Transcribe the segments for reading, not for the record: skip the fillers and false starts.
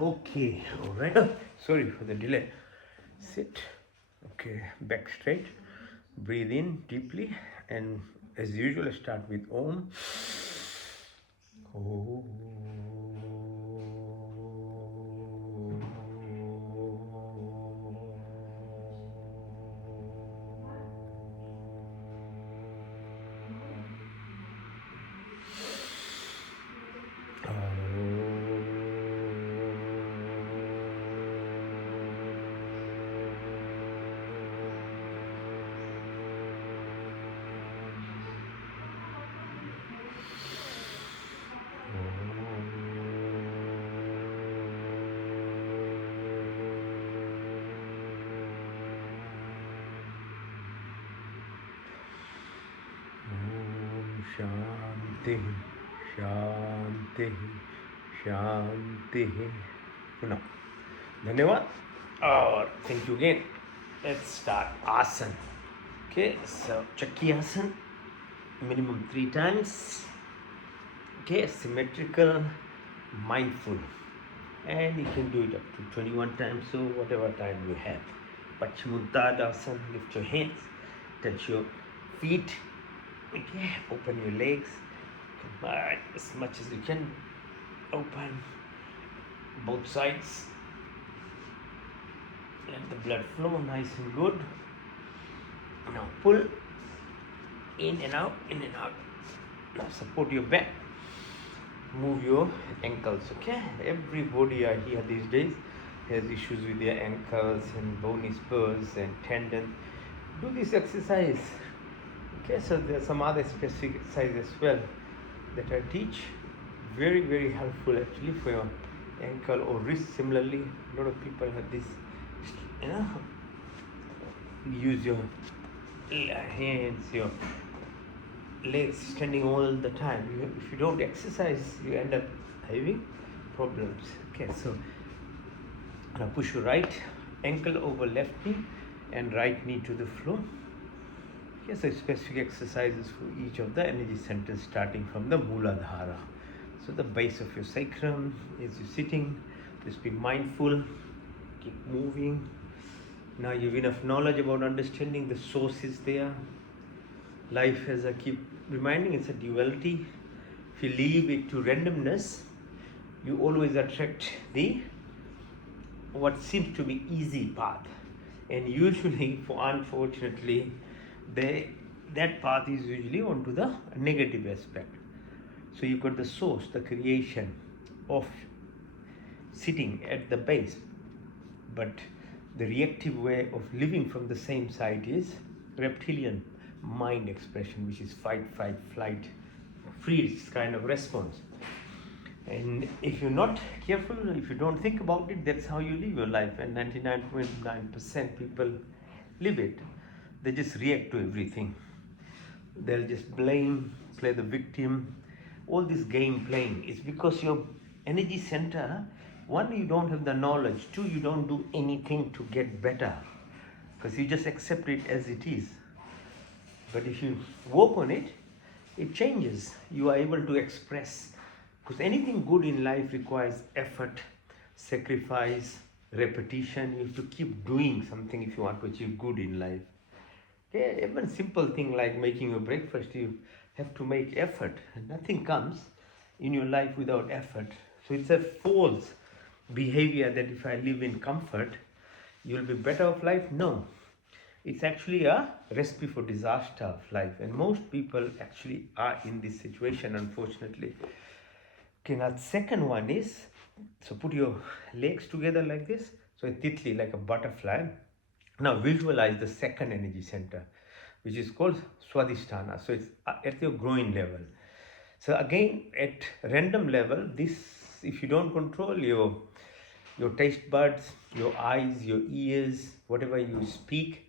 Okay, all right. Sorry for the delay. Sit. Okay, back straight. Breathe in deeply, and as usual, start with Om. Shanti, Shanti, Shanti. Now, धन्यवाद और thank you again. Let's start asana. Okay, so Chakrasana, minimum 3 times. Okay, symmetrical, mindful, and you can do it up to 21 times, so whatever time you have. Paschimottanasana, lift your hands, touch your feet. Okay, open your legs. Come on, as much as you can. Open both sides. Let the blood flow nice and good. Now pull in and out, in and out. Now support your back. Move your ankles. Okay, everybody I hear these days has issues with their ankles and bony spurs and tendons. Do this exercise. Okay, so there's some other specific exercise as well that I teach. Very, very helpful actually for your ankle or wrist. Similarly, a lot of people have this, use your hands, your legs standing all the time. If you don't exercise, you end up having problems. Okay, so now push your right ankle over left knee and right knee to the floor. Okay, so specific exercises for each of the energy centers starting from the Mooladhara. So the base of your sacrum as you're sitting, just be mindful, keep moving. Now you have enough knowledge about understanding the source is there. Life, as I keep reminding, it's a duality. If you leave it to randomness, you always attract the what seems to be easy path, and usually, unfortunately, that path is usually onto the negative aspect. So you got the source, the creation of sitting at the base, but the reactive way of living from the same side is reptilian mind expression, which is fight, fight, flight, freeze kind of response. And if you're not careful, if you don't think about it, that's how you live your life. And 99.9% people live it. They just react to everything. They'll just blame, play the victim. All this game playing is because your energy center, one, you don't have the knowledge. Two, you don't do anything to get better because you just accept it as it is. But if you work on it, it changes. You are able to express, because anything good in life requires effort, sacrifice, repetition. You have to keep doing something if you want to achieve good in life. Okay, even simple thing like making your breakfast, you have to make effort. And nothing comes in your life without effort. So it's a false behavior that if I live in comfort, you'll be better off life. No. It's actually a recipe for disaster of life, and most people actually are in this situation, unfortunately. Okay, now the second one is, so put your legs together like this, so a titli, like a butterfly. Now visualize the second energy center, which is called Swadhisthana. So it's at your groin level. So again, at random level, this, if you don't control your taste buds, your eyes, your ears, whatever you speak,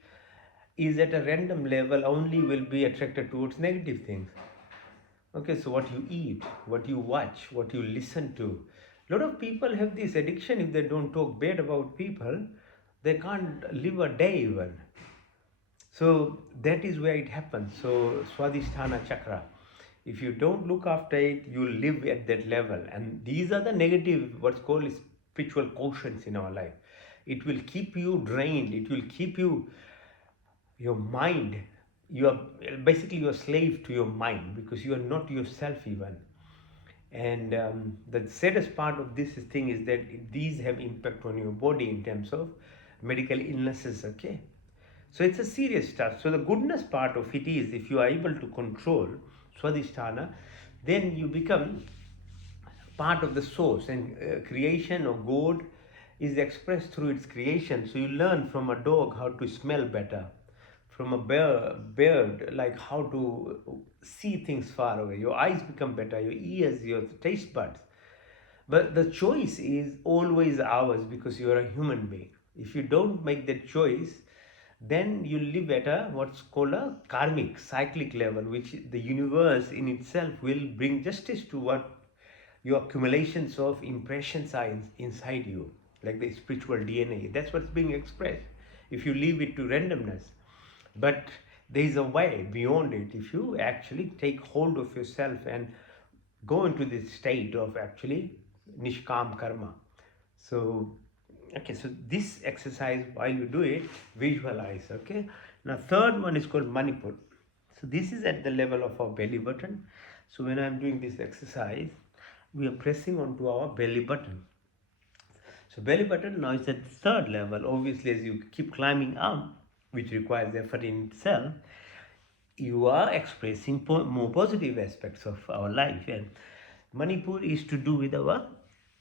is at a random level, only will be attracted towards negative things. Okay, so what you eat, what you watch, what you listen to. A lot of people have this addiction. If they don't talk bad about people, they can't live a day even. So that is where it happens. So Swadhisthana chakra, if you don't look after it, you live at that level. And these are the negative, what's called is spiritual quotients in our life. It will keep you drained. It will keep your mind. You are basically you're a slave to your mind because you are not yourself even. And the saddest part of this thing is that these have impact on your body in terms of medical illnesses. Okay, so it's a serious stuff. So the goodness part of it is if you are able to control swadhisthana, then you become part of the source, and creation or God is expressed through its creation. So you learn from a dog how to smell better, from a bird like how to see things far away. Your eyes become better, your ears, your taste buds. But the choice is always ours because you are a human being. If you don't make that choice, then you live at a what's called a karmic cyclic level, which the universe in itself will bring justice to what your accumulations of impressions are inside you, like the spiritual DNA. That's what's being expressed if you leave it to randomness. But there is a way beyond it if you actually take hold of yourself and go into this state of actually nishkam karma. So okay, so this exercise, while you do it, visualize. Okay, now third one is called Manipur. So this is at the level of our belly button. So when I'm doing this exercise, we are pressing onto our belly button. So belly button now is at the third level. Obviously, as you keep climbing up, which requires effort in itself, you are expressing more positive aspects of our life. And Manipur is to do with our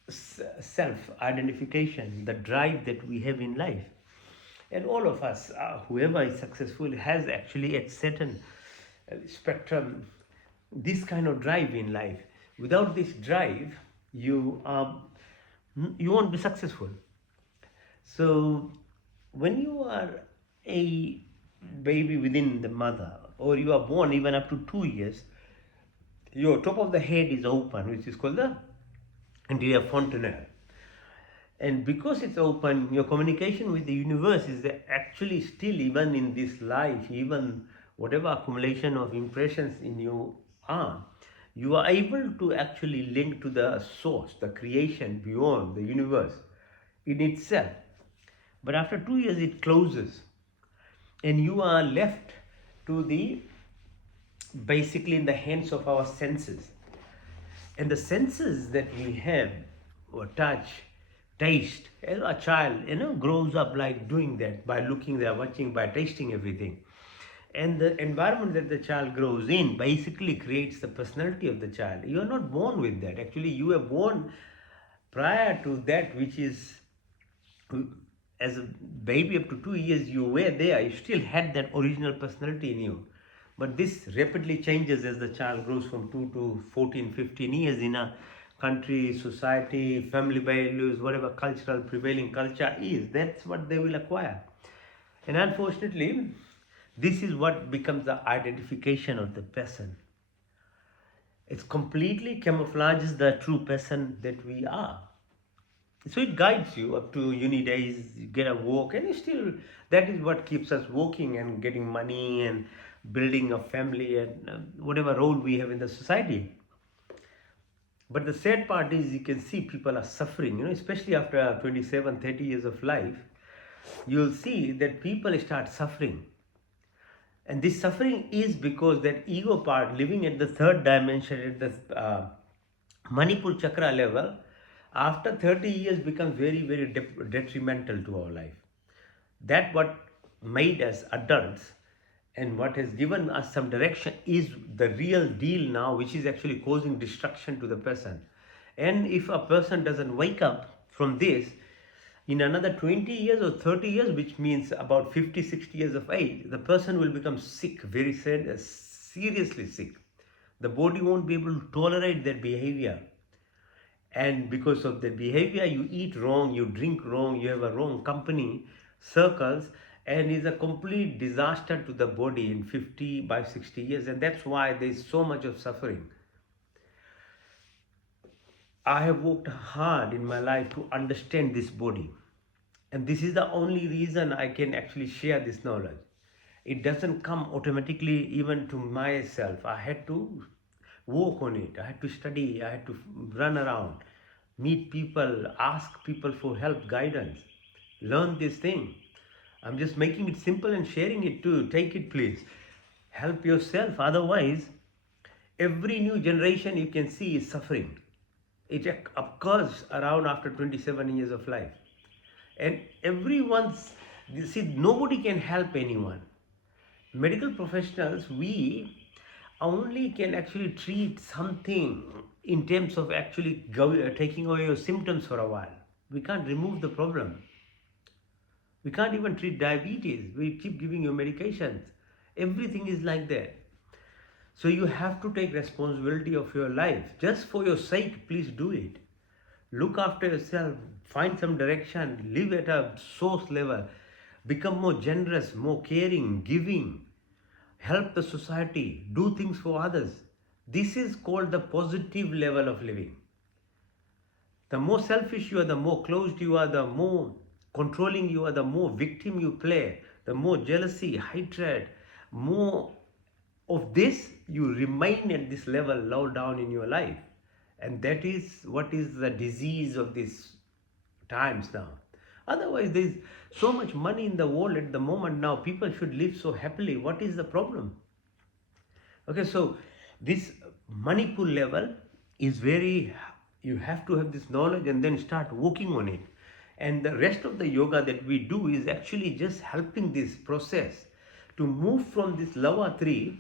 self-identification, the drive that we have in life. And all of us, whoever is successful, has actually at certain spectrum this kind of drive in life. Without this drive, you won't be successful. So when you are a baby within the mother, or you are born even up to 2 years, your top of the head is open, which is called the anterior fontanelle. And because it's open, your communication with the universe is actually still, even in this life, even whatever accumulation of impressions in you are, you are able to actually link to the source, the creation beyond the universe in itself. But after 2 years, it closes, and you are left to the basically in the hands of our senses. And the senses that we have, or touch, taste, as a child, grows up like doing that by looking there, watching, by tasting everything. And the environment that the child grows in basically creates the personality of the child. You are not born with that. Actually, you were born prior to that, which is, as a baby up to 2 years, you were there. You still had that original personality in you. But this rapidly changes as the child grows from 2 to 14, 15 years in a country, society, family values, whatever cultural prevailing culture is. That's what they will acquire. And unfortunately, this is what becomes the identification of the person. It completely camouflages the true person that we are. So it guides you up to uni days, you get a walk, and you still, that is what keeps us walking and getting money and building a family and whatever role we have in the society. But the sad part is you can see people are suffering, especially after 27, 30 years of life, you'll see that people start suffering. And this suffering is because that ego part, living at the third dimension, at the Manipur chakra level, after 30 years becomes very, very detrimental to our life. That what made us adults and what has given us some direction is the real deal now, which is actually causing destruction to the person. And if a person doesn't wake up from this, in another 20 years or 30 years, which means about 50, 60 years of age, the person will become sick, very sad, seriously sick. The body won't be able to tolerate that behavior. And because of that behavior, you eat wrong, you drink wrong, you have a wrong company, circles, and is a complete disaster to the body in 50 by 60 years. And that's why there is so much of suffering. I have worked hard in my life to understand this body. And this is the only reason I can actually share this knowledge. It doesn't come automatically even to myself. I had to work on it. I had to study. I had to run around. meet people, ask people for help, guidance. Learn this thing. I'm just making it simple and sharing it too. Take it, please. Help yourself. Otherwise, every new generation you can see is suffering. It occurs around after 27 years of life. And everyone's, you see, nobody can help anyone. Medical professionals, we only can actually treat something in terms of actually taking away your symptoms for a while. We can't remove the problem. We can't even treat diabetes. We keep giving you medications. Everything is like that. So you have to take responsibility of your life. Just for your sake, please do it. Look after yourself. Find some direction. Live at a source level. Become more generous, more caring, giving. Help the society. Do things for others. This is called the positive level of living. The more selfish you are, the more closed you are, the more controlling you are, the more victim you play, the more jealousy, hatred, more of this, you remain at this level low down in your life. And that is what is the disease of these times now. Otherwise, there is so much money in the world at the moment now. People should live so happily. What is the problem? Okay, so this Manipur level is very, you have to have this knowledge and then start working on it. And the rest of the yoga that we do is actually just helping this process to move from this lava 3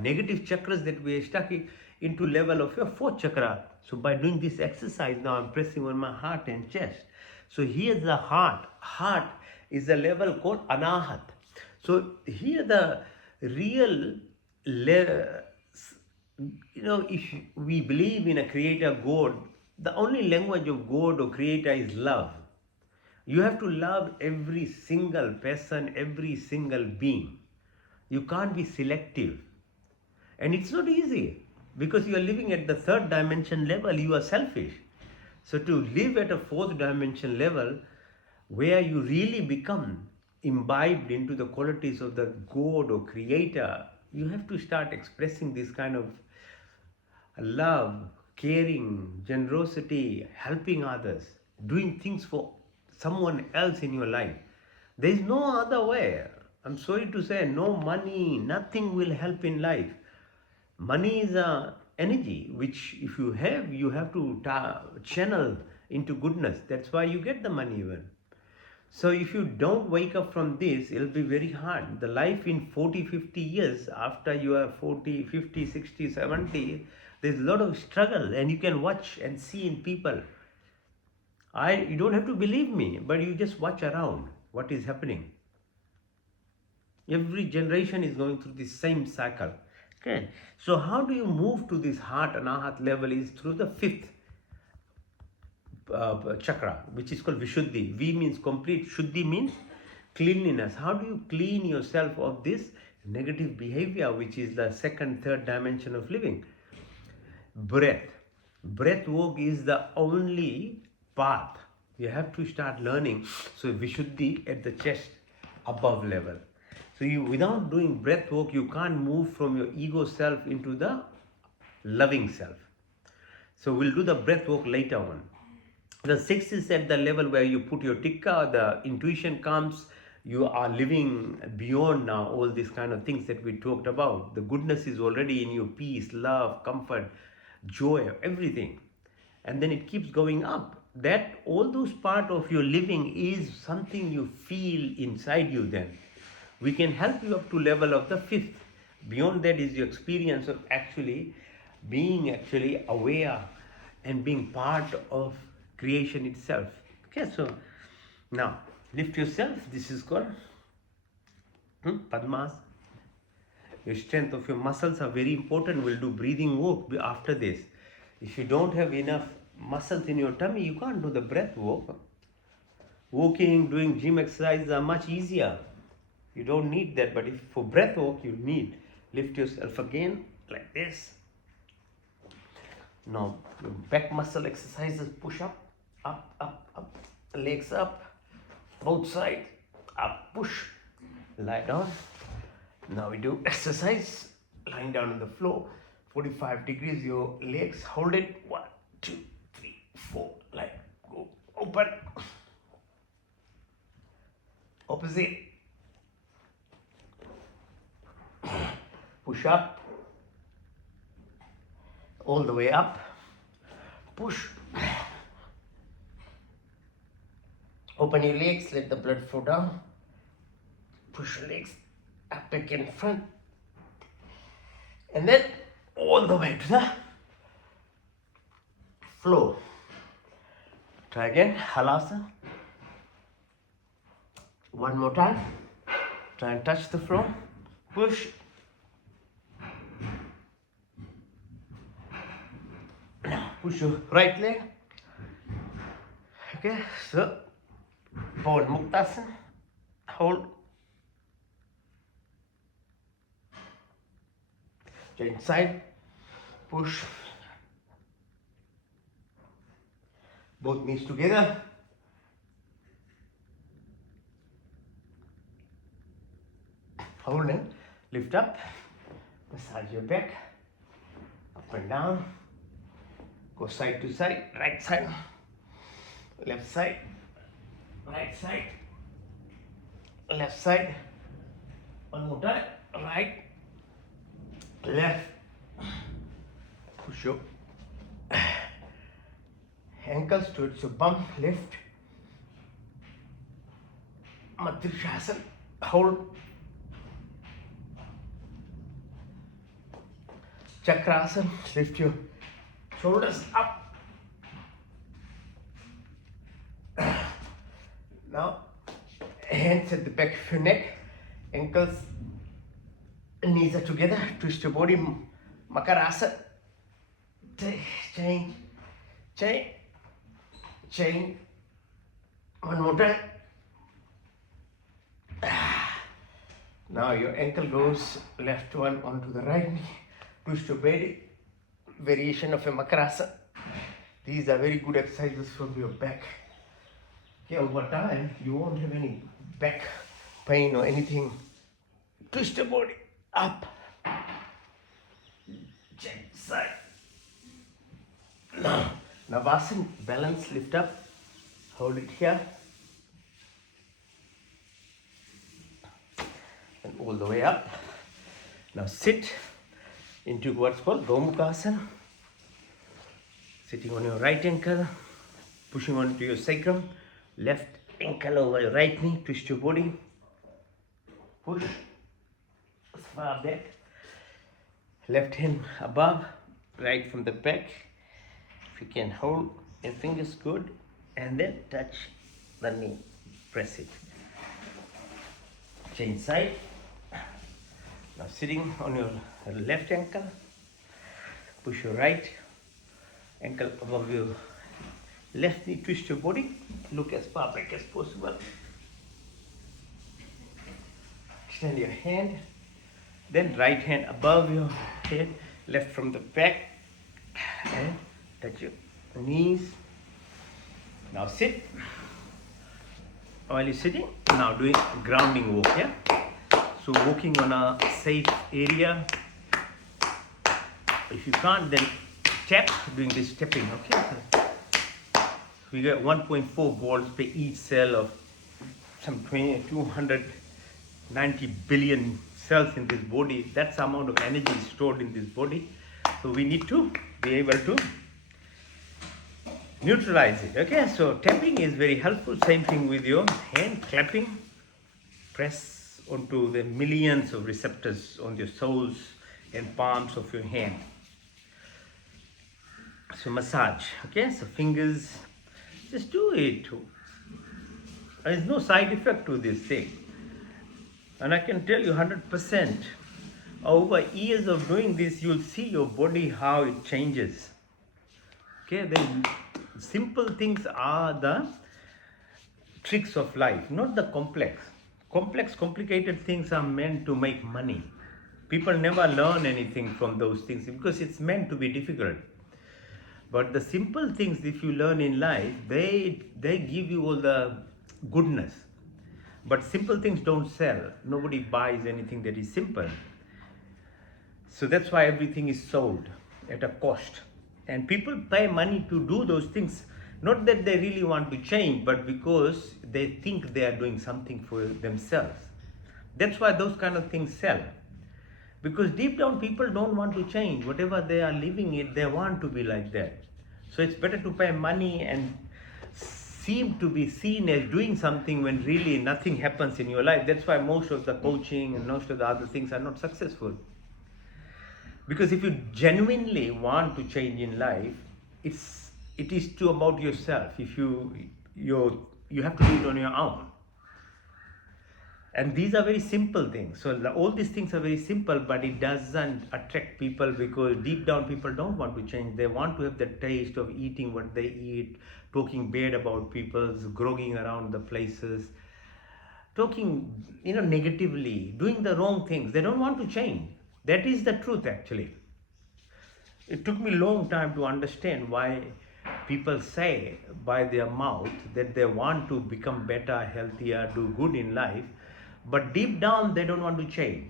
negative chakras that we are stuck into level of your 4th chakra. So by doing this exercise now, I'm pressing on my heart and chest. So here's the heart. Heart is a level called anahat. So here the real, if we believe in a creator God, the only language of God or creator is love. You have to love every single person, every single being. You can't be selective. And it's not easy because you are living at the 3rd dimension level, you are selfish. So to live at a 4th dimension level where you really become imbibed into the qualities of the God or creator, you have to start expressing this kind of love, caring, generosity, helping others, doing things for someone else in your life. There is no other way. I'm sorry to say, no money, nothing will help in life. Money is a energy which if you have to channel into goodness. That's why you get the money even. So if you don't wake up from this, it'll be very hard. The life in 40, 50 years after you are 40, 50, 60, 70, there's a lot of struggle and you can watch and see in people. You don't have to believe me, but you just watch around what is happening. Every generation is going through the same cycle. Okay, so how do you move to this heart anahat level is through the 5th chakra, which is called Vishuddhi. V means complete, Shuddhi means cleanliness. How do you clean yourself of this negative behavior, which is the 2nd, 3rd dimension of living? Breath. Breath work is the only path. You have to start learning. So Vishuddhi at the chest above level. So without doing breath work, you can't move from your ego self into the loving self. So we'll do the breath work later on. The 6th is at the level where you put your tikka, the intuition comes, you are living beyond now all these kind of things that we talked about. The goodness is already in you, peace, love, comfort, joy, everything. And then it keeps going up. That all those part of your living is something you feel inside you then. We can help you up to level of the 5th. Beyond that is your experience of actually being aware and being part of creation itself. Okay, so now lift yourself. This is called Padmas. Your strength of your muscles are very important. We'll do breathing work after this. If you don't have enough muscles in your tummy, you can't do the breath work. Walking, doing gym exercises are much easier. You don't need that, but if for breath work you need. Lift yourself again like this. Now back muscle exercises, push up, up, legs up, both sides, up, push, lie down. Now we do exercise, lying down on the floor, 45 degrees, your legs, hold it, 1, 2, 3, 4. Like go open. Opposite. Push up. All the way up. Push. Open your legs, let the blood flow down. Push your legs up back in front. And then all the way to the floor. Try again, halasana. One more time. Try and touch the floor. Push. Now push your right leg. Okay, so Pawan Muktasana. Hold. Change side. Push. Both knees together. Hold it. Lift up. Massage your back. Up and down. Go side to side. Right side. Left side. Right side. Left side. One more time. Right. Left. Push your ankles towards your bum. Lift. Matrishasana. Hold. Chakrasana. Lift your shoulders up. Now, hands at the back of your neck, ankles, knees are together. Twist your body, Makarasana. Change, change, change. One more time. Now your ankle goes left one onto the right knee. Twist your body, variation of a Makarasana. These are very good exercises for your back. Okay, over time, you won't have any back pain or anything. Twist your body up. Change side. Now, Navasana, balance, lift up. Hold it here. And all the way up. Now sit into what's called Gomukhasana. Sitting on your right ankle, pushing onto your sacrum. Left ankle over your right knee, twist your body, push as far back, left hand above, right from the back. If you can hold your fingers good, and then touch the knee, press it. Change side. Now sitting on your left ankle, push your right ankle above your left knee, twist your body, look as far back as possible. Extend your hand, then right hand above your head, left from the back, and touch your knees. Now sit. While you're sitting, now doing grounding walk, yeah? So walking on a safe area. If you can't, then tap, doing this tapping, okay? We get 1.4 volts per each cell of some 290 billion cells in this body. That's the amount of energy stored in this body. So we need to be able to neutralize it. Okay, so tapping is very helpful. Same thing with your hand, clapping. Press onto the millions of receptors on your soles and palms of your hand. So massage, okay, so fingers, just do it. There's no side effect to this thing. And I can tell you 100%, over years of doing this, you'll see your body, how it changes. Okay, then simple things are the tricks of life, not the complex. Complex, complicated things are meant to make money. People never learn anything from those things because it's meant to be difficult. But the simple things, if you learn in life, they give you all the goodness. But simple things don't sell. Nobody buys anything that is simple. So that's why everything is sold at a cost. And people pay money to do those things, not that they really want to change, but because they think they are doing something for themselves. That's why those kind of things sell. Because deep down, people don't want to change. Whatever they are living it, they want to be like that. So it's better to pay money and seem to be seen as doing something when really nothing happens in your life. That's why most of the coaching and most of the other things are not successful. Because if you genuinely want to change in life, it is too about yourself. If you have to do it on your own. And these are very simple things. So all these things are very simple, but it doesn't attract people because deep down people don't want to change. They want to have the taste of eating what they eat, talking bad about people, grogging around the places, talking negatively, doing the wrong things. They don't want to change. That is the truth actually. It took me a long time to understand why people say by their mouth that they want to become better, healthier, do good in life, but deep down they don't want to change.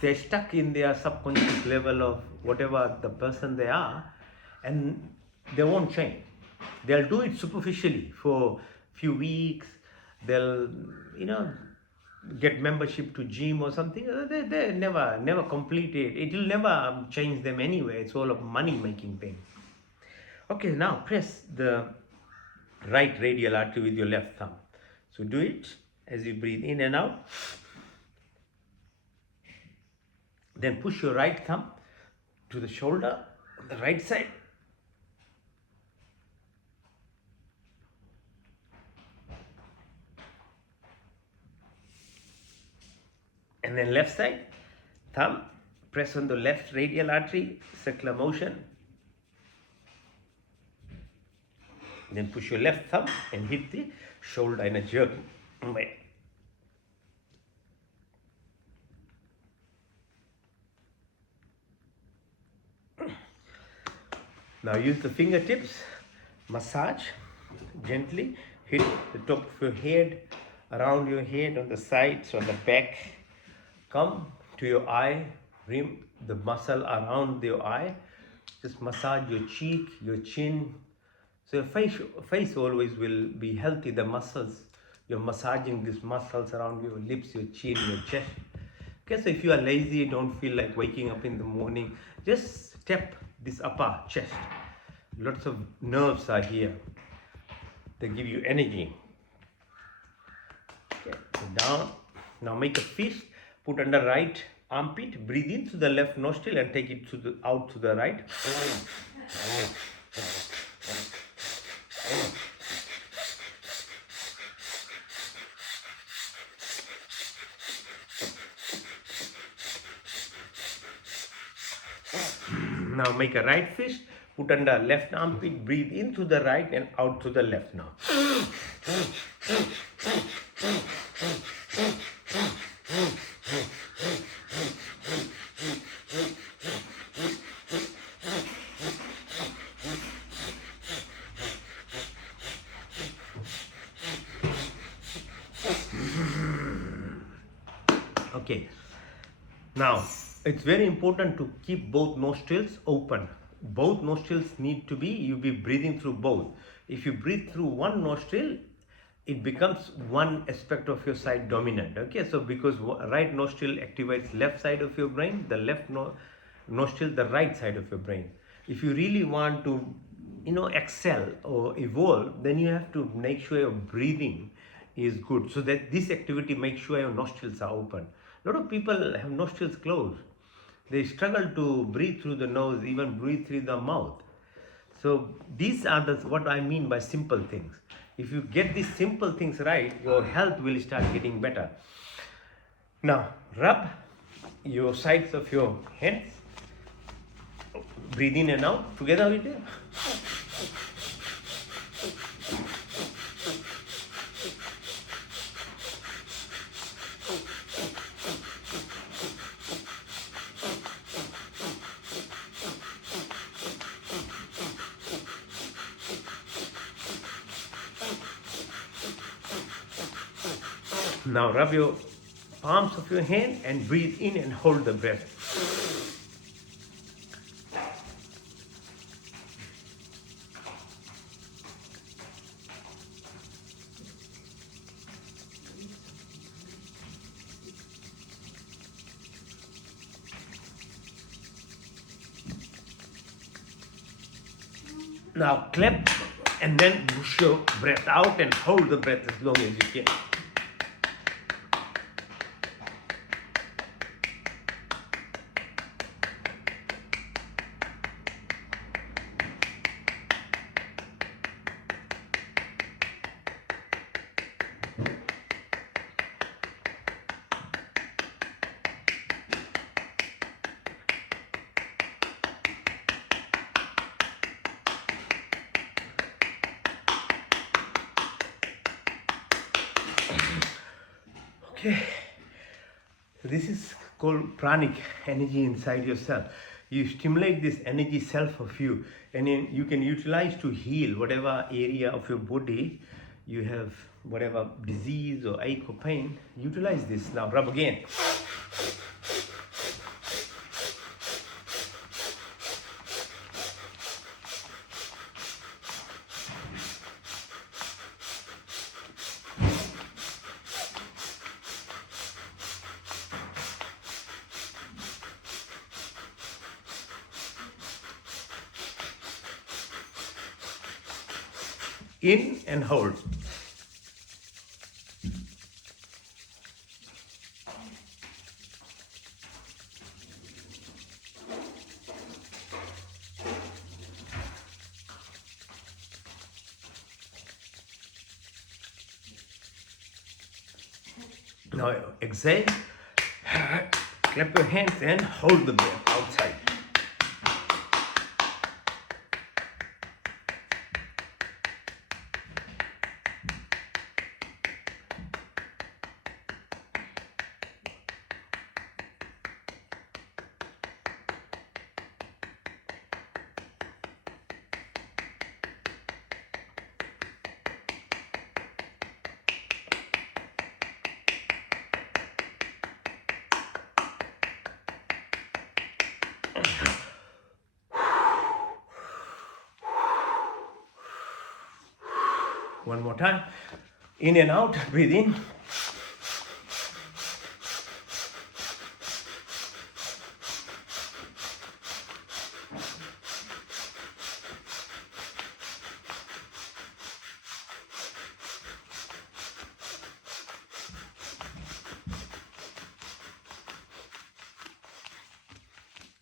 They're stuck in their subconscious level of whatever the person they are, and they won't change. They'll do it superficially for a few weeks. They'll get membership to gym or something. They never complete it. It will never change them anyway. It's all a money making thing. Okay, now press the right radial artery with your left thumb. So do it as you breathe in and out. Then push your right thumb to the shoulder on the right side. And then left side, thumb, press on the left radial artery, circular motion. Then push your left thumb and hit the shoulder in a jerking way. Now use the fingertips, massage gently, hit the top of your head, around your head, on the sides, on the back. Come to your eye, rim, the muscle around your eye. Just massage your cheek, your chin. So your face always will be healthy. The muscles, you're massaging these muscles around your lips, your chin, your chest. Okay, so if you are lazy, don't feel like waking up in the morning, just tap this upper chest. Lots of nerves are here. They give you energy. Okay, so down. Now make a fist. Put under right armpit. Breathe in through the left nostril and take it out to the right. Now make a right fist. Put under left armpit. Breathe in through the right and out to the left now. Okay. Now, it's very important to keep both nostrils open. Both nostrils need to be, you'll be breathing through both. If you breathe through one nostril, it becomes one aspect of your side dominant. Okay, so because right nostril activates left side of your brain, the left nostril, the right side of your brain. If you really want to, excel or evolve, then you have to make sure your breathing is good. So that this activity makes sure your nostrils are open. A lot of people have nostrils closed. They struggle to breathe through the nose, even breathe through the mouth. So these are what I mean by simple things. If you get these simple things right, your health will start getting better. Now, rub your sides of your hands. Breathe in and out together with it. Now rub your palms of your hand and breathe in and hold the breath. Now clap and then push your breath out and hold the breath as long as you can. Okay, so this is called pranic energy inside yourself. You stimulate this energy self of you, and then you can utilize to heal whatever area of your body you have, whatever disease or ache or pain. Utilize this. Now rub again. In and hold. Now exhale, clap your hands and hold the breath outside. One more time. In and out, breathe in.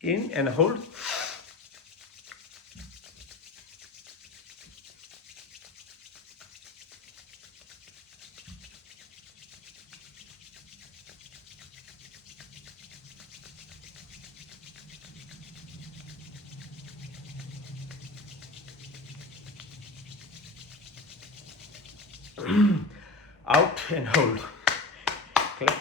In and hold. Out and hold. Clap.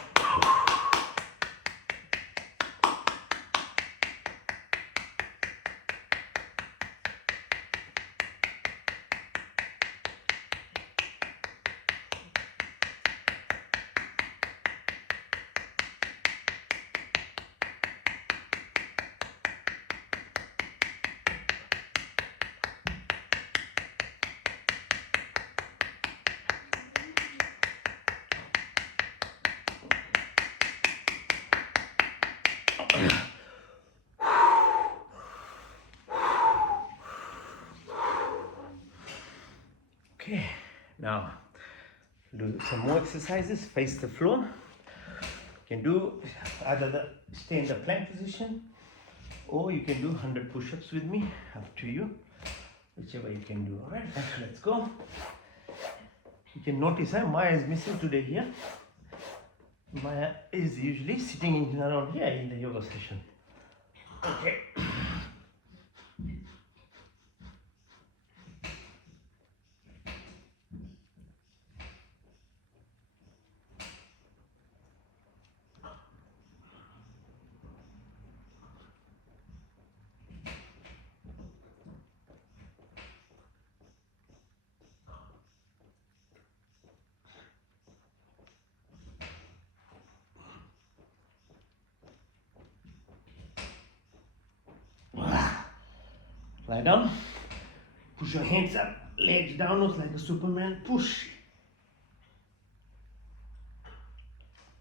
Okay, now do some more exercises. Face the floor. You can do either stay in the plank position, or you can do 100 push-ups with me. Up to you, whichever you can do. All right, let's go. You can notice Maya is missing today here. Maya is usually sitting around here in the yoga session. Okay. Lie down, push your hands up, legs downwards like a Superman, push.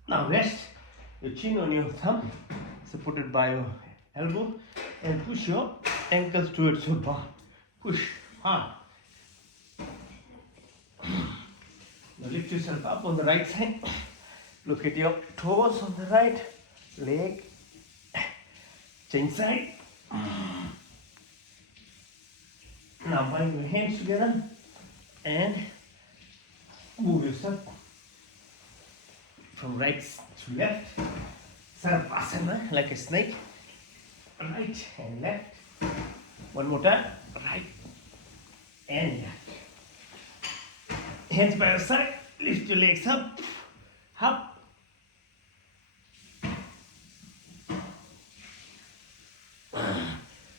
Now rest your chin on your thumb, supported by your elbow, and push your ankles towards your bar. Push, hard. Now lift yourself up on the right side. Look at your toes on the right leg. Change side. Now bind your hands together and move yourself from right to left. Sarvasana, like a snake. Right and left. One more time. Right and left. Hands by your side. Lift your legs up. Up.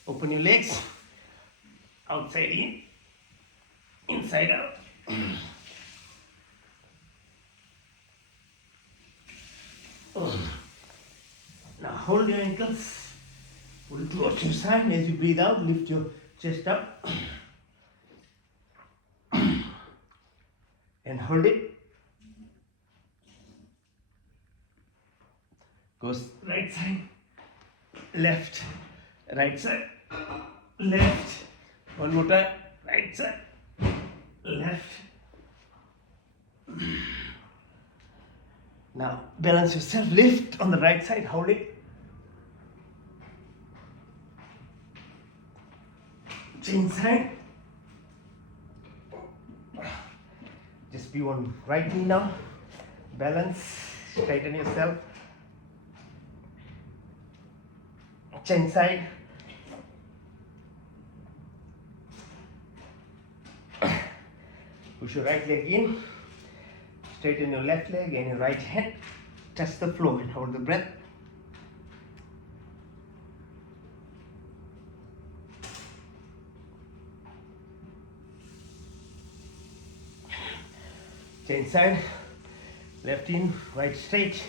Open your legs. Outside in. Inside out. Now hold your ankles. Pull it towards your side. As you breathe out, lift your chest up. And hold it. Goes right side, left, right side, left. One more time. Right side, left. Now balance yourself. Lift on the right side. Hold it. Change side. Just be on right knee now. Balance. Straighten yourself. Change side. Push your right leg in. Straighten your left leg and your right hand. Touch the floor and hold the breath. Change side. Left in, right straight.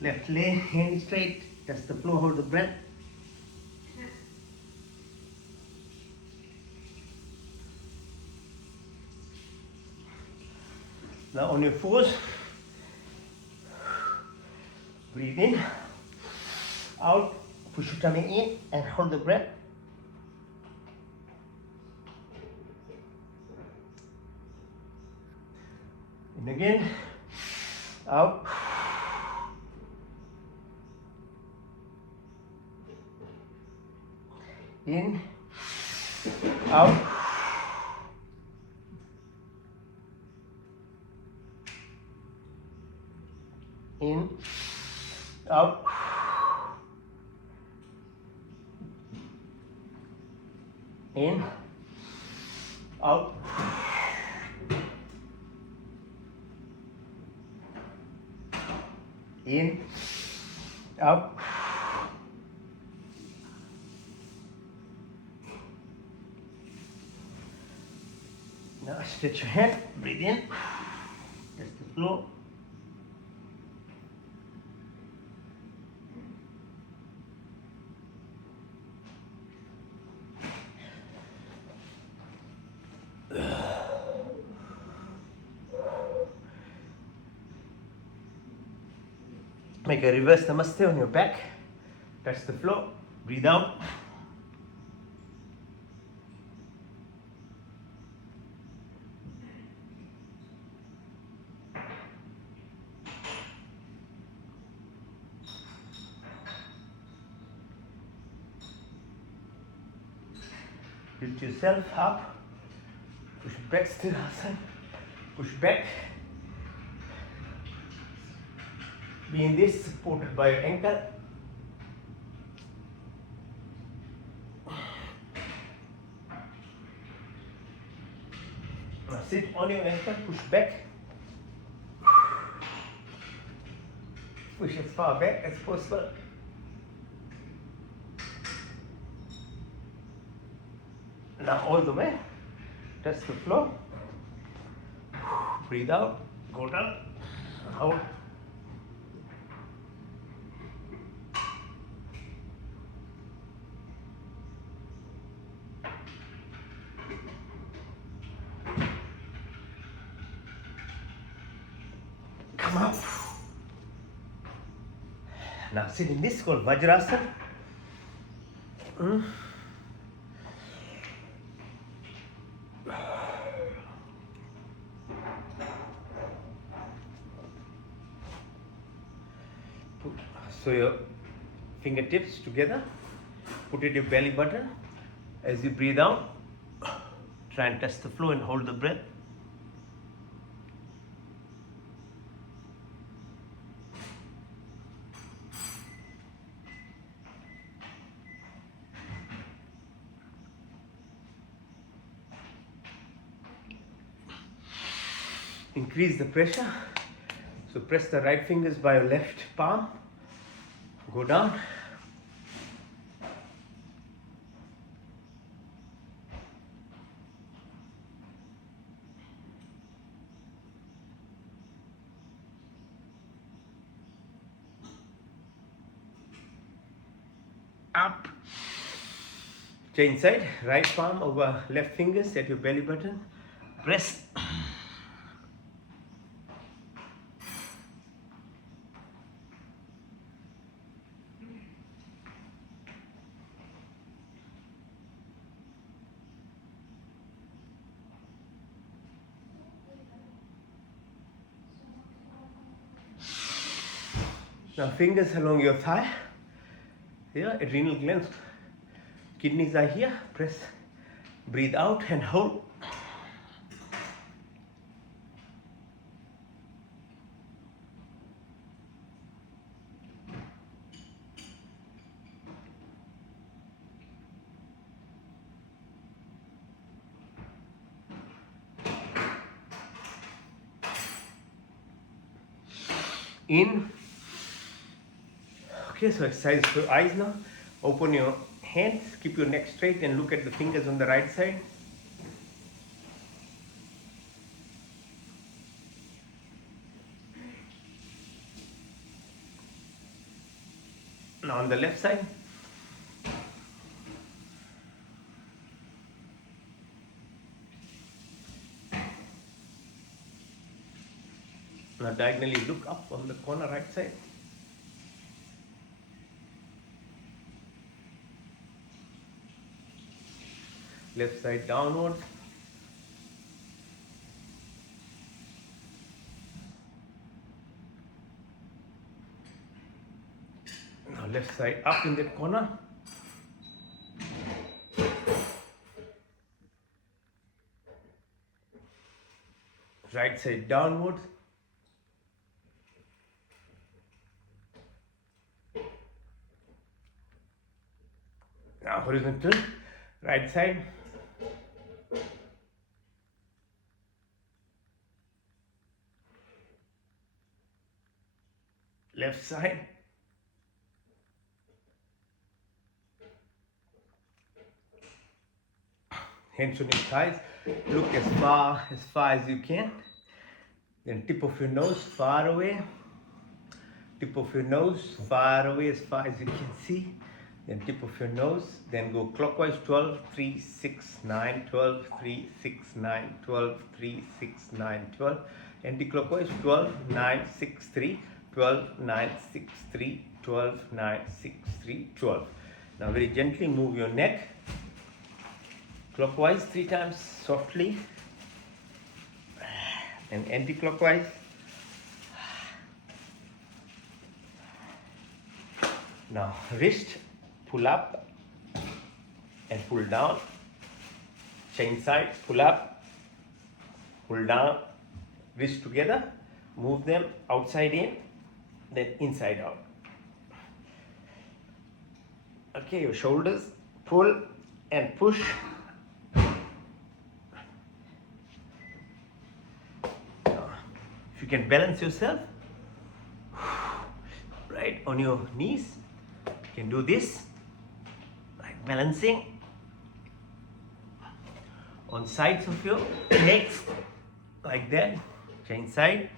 Left leg, hand straight. Touch the floor, hold the breath. Now on your fours, breathe in, out, push your tummy in and hold the breath. In again, out. In, out. In, out. In, out. In, out. Now stretch your head, breathe in, touch the floor. Make a reverse namaste on your back. Touch the floor. Breathe out. Lift yourself up. Push back, Sthirasana. Push back. Be in this, supported by your ankle. Now sit on your ankle, push back. Push as far back as possible. Now all the way. Touch the floor. Breathe out. Go down. Out. Come up. Now sit in this called Vajrasana. So your fingertips together, put it your belly button. As you breathe out, try and touch the floor and hold the breath. Increase the pressure. So press the right fingers by your left palm. Go down. Up. Change side. Right palm over left fingers at your belly button. Press. Now fingers along your thigh. Here, adrenal glands. Kidneys are here. Press. Breathe out and hold. In. Okay, so exercise your eyes now. Open your hands, keep your neck straight and look at the fingers on the right side. Now on the left side. Now diagonally look up on the corner right side. Left side downwards. Now left side up in that corner. Right side downwards. Now horizontal. Right side. Left side. Hands on your thighs. Look as far as you can. Then tip of your nose far away. Tip of your nose far away as far as you can see. Then tip of your nose. Then go clockwise 12, 3, 6, 9, 12, 3, 6, 9, 12, 3, 6, 9, 12. Anti-clockwise 12, 9, 6, 3, 12, 9, 6, 3, 12, 9, 6, 3, 12. Now very gently move your neck. Clockwise 3 times softly. And anti-clockwise. Now wrist, pull up and pull down. Chain side, pull up, pull down. Wrist together, move them outside in, then inside out. Okay, your shoulders, pull and push. If you can balance yourself, right on your knees, you can do this, like balancing on sides of your legs, like that, chain side.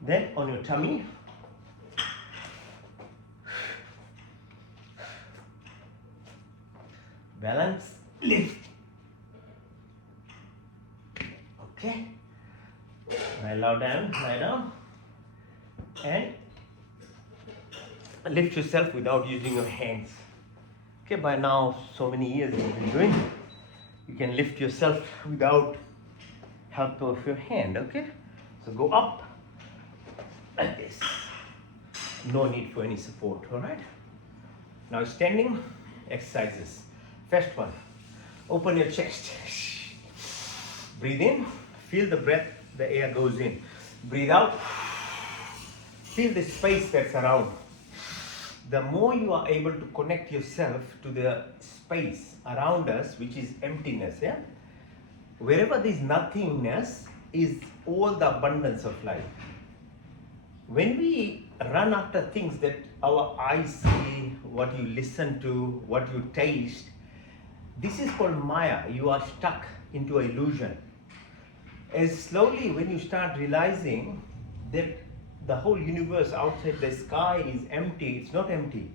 Then on your tummy, balance, lift. Okay, lie down, and lift yourself without using your hands. Okay, by now, so many years you've been doing, you can lift yourself without help of your hand. Okay, So go up like this. No need for any support, all right? Now standing exercises. First one, open your chest. Breathe in, feel the breath, the air goes in. Breathe out, feel the space that's around. The more you are able to connect yourself to the space around us, which is emptiness, yeah? Wherever there's nothingness is all the abundance of life. When we run after things that our eyes see, what you listen to, what you taste, this is called Maya. You are stuck into an illusion. As slowly when you start realizing that the whole universe outside the sky is empty, it's not empty.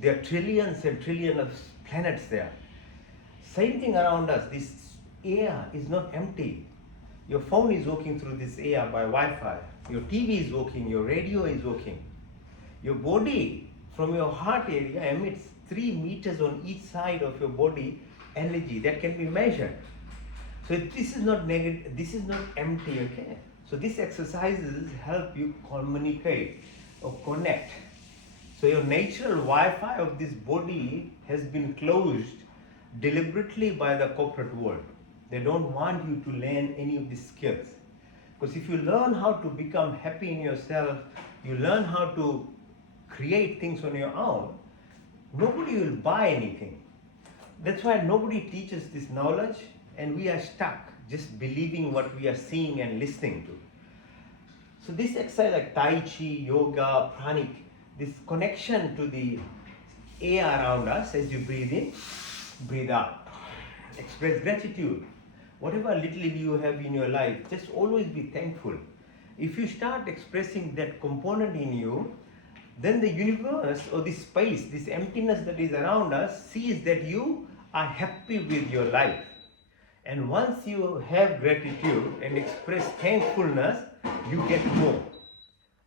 There are trillions and trillions of planets there. Same thing around us, this air is not empty. Your phone is working through this air by Wi-Fi. Your TV is working, your radio is working. Your body from your heart area emits 3 meters on each side of your body energy that can be measured. So this is not negative, this is not empty, okay? So these exercises help you communicate or connect. So your natural Wi-Fi of this body has been closed deliberately by the corporate world. They don't want you to learn any of these skills. Because if you learn how to become happy in yourself, you learn how to create things on your own, nobody will buy anything. That's why nobody teaches this knowledge and we are stuck just believing what we are seeing and listening to. So this exercise like Tai Chi, Yoga, Pranic, this connection to the air around us as you breathe in, breathe out. Express gratitude. Whatever little you have in your life, just always be thankful. If you start expressing that component in you, then the universe or this space, this emptiness that is around us sees that you are happy with your life. And once you have gratitude and express thankfulness, you get more.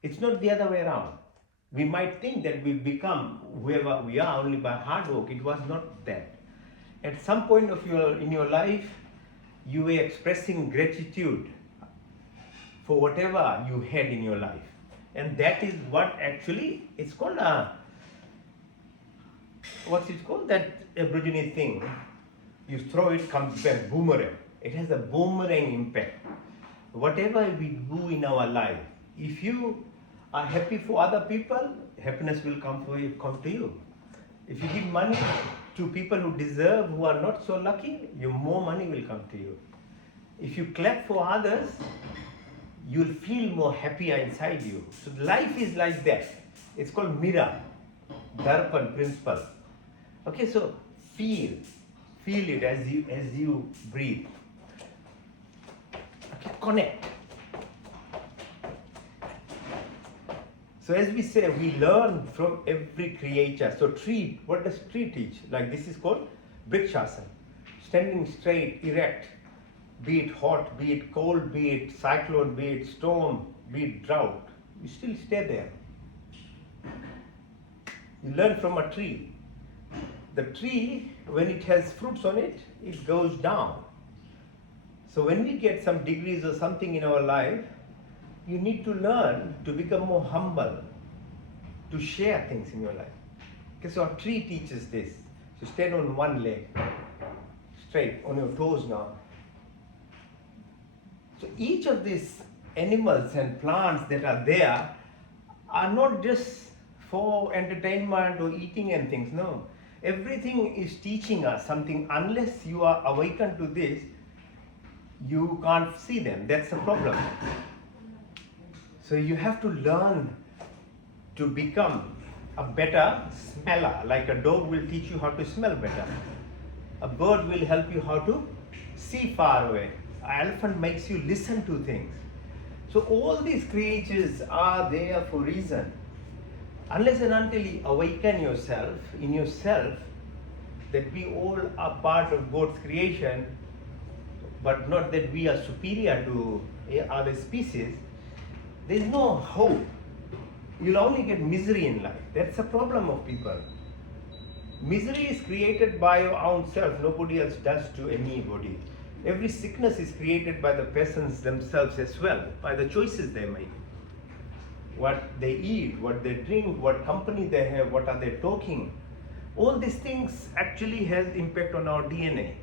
It's not the other way around. We might think that we become whoever we are only by hard work. It was not that. At some point in your life, you were expressing gratitude for whatever you had in your life. And that is what actually, it's called what's it called? That Aborigine thing. You throw it, comes back, boomerang. It has a boomerang impact. Whatever we do in our life, if you are happy for other people, happiness will come to you. If you give money to people who deserve, who are not so lucky, more money will come to you. If you clap for others, you'll feel more happier inside you. So life is like that. It's called Mira, Darpan principle. Okay, so feel it as you breathe. Okay, connect. So as we say, we learn from every creature. So tree, what does tree teach? Like this is called Brikshasana. Standing straight, erect, be it hot, be it cold, be it cyclone, be it storm, be it drought, you still stay there. You learn from a tree. The tree, when it has fruits on it, it goes down. So when we get some degrees or something in our life, you need to learn to become more humble, to share things in your life. Okay, so a tree teaches this. So stand on one leg, straight, on your toes now. So each of these animals and plants that are there are not just for entertainment or eating and things, no. Everything is teaching us something. Unless you are awakened to this, you can't see them. That's the problem. So you have to learn to become a better smeller. Like a dog will teach you how to smell better. A bird will help you how to see far away. An elephant makes you listen to things. So all these creatures are there for a reason. Unless and until you awaken yourself, in yourself, that we all are part of God's creation, but not that we are superior to other species, there is no hope. You'll only get misery in life. That's the problem of people. Misery is created by your own self. Nobody else does to anybody. Every sickness is created by the persons themselves as well, by the choices they make. What they eat, what they drink, what company they have, what are they talking. All these things actually has impact on our DNA.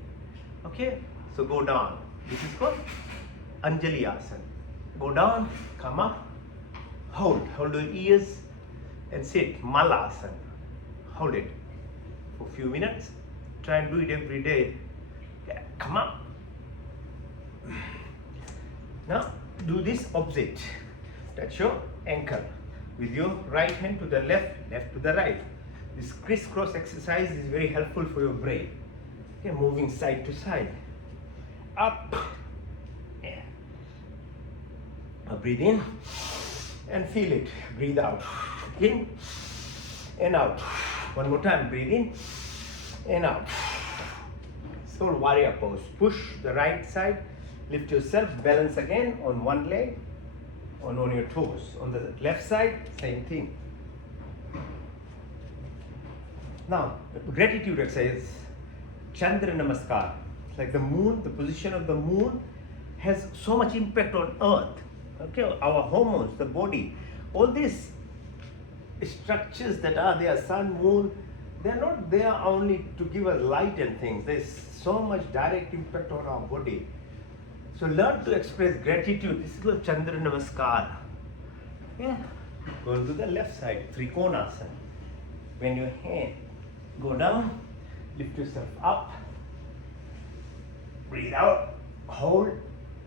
Okay, so go down. This is called Anjali Asana. Go down, come up, hold your ears and sit. Malasana. Hold it for a few minutes. Try and do it every day. Yeah, come up. Now do this opposite. Touch your ankle with your right hand to the left, left to the right. This crisscross exercise is very helpful for your brain. Okay, moving side to side. Up. Yeah. Now breathe in and feel it. Breathe out. In and out. One more time. Breathe in and out. So warrior pose. Push the right side. Lift yourself. Balance again on one leg. On your toes. On the left side, same thing. Now, gratitude exercise. Chandra Namaskar. It's like the moon, the position of the moon has so much impact on earth. Okay, our hormones, the body, all these structures that are there, sun, moon, they're not there only to give us light and things. There's so much direct impact on our body. So learn to express gratitude. This is called Chandra Namaskar. Yeah. Go to the left side, Trikonasana. When your hand go down, lift yourself up, breathe out, hold,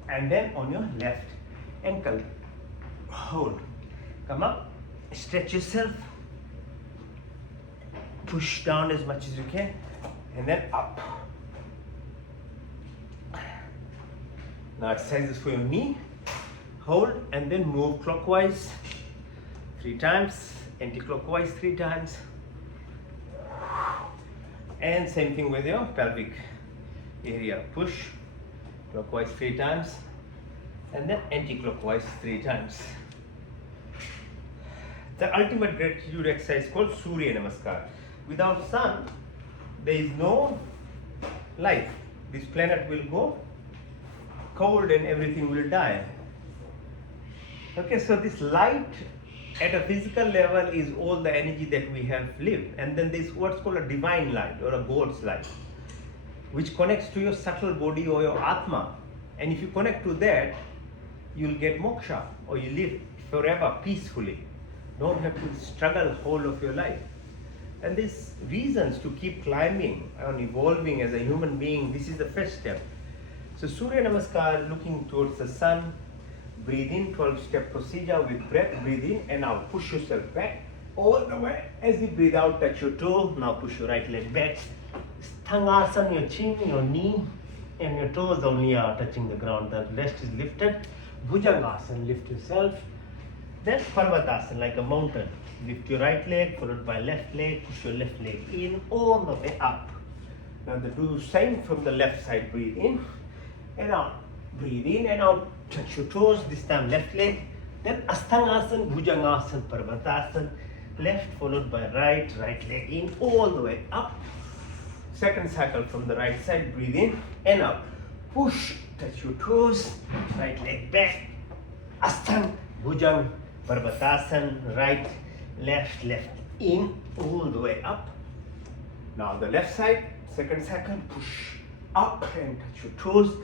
and then on your left ankle, hold. Come up, stretch yourself, push down as much as you can, and then up. Now exercises for your knee. Hold and then move clockwise 3 times, anti-clockwise 3 times. And same thing with your pelvic area. Push clockwise 3 times and then anti-clockwise 3 times. The ultimate gratitude exercise called Surya Namaskar. Without sun, there is no life. This planet will go cold and everything will die. Okay, so this light at a physical level is all the energy that we have lived, and then this what's called a divine light or a God's light, which connects to your subtle body or your Atma. And if you connect to that, you'll get moksha, or you live forever peacefully. Don't have to struggle whole of your life. And these reasons to keep climbing and evolving as a human being, this is the first step. So Surya Namaskar, looking towards the sun, breathe in, 12-step procedure with breath, breathe in and out. Push yourself back all the way. As you breathe out, touch your toe. Now push your right leg back. Sthangasana, your chin, your knee and your toes only are touching the ground. The rest is lifted. Bhujangasana, lift yourself. Then Parvatasana, like a mountain. Lift your right leg, followed by left leg. Push your left leg in, all the way up. Now do same from the left side. Breathe in and out. Breathe in and out. Touch your toes. This time left leg. Then Asthangasana, Bhujangasana, Parvatasana. Left followed by right. Right leg in, all the way up. Second cycle from the right side. Breathe in and out. Push. Touch your toes. Right leg back. Asthang, Bhujang, Parvatasana. Right, left in, all the way up. Now the left side. Second cycle. Push up and touch your toes.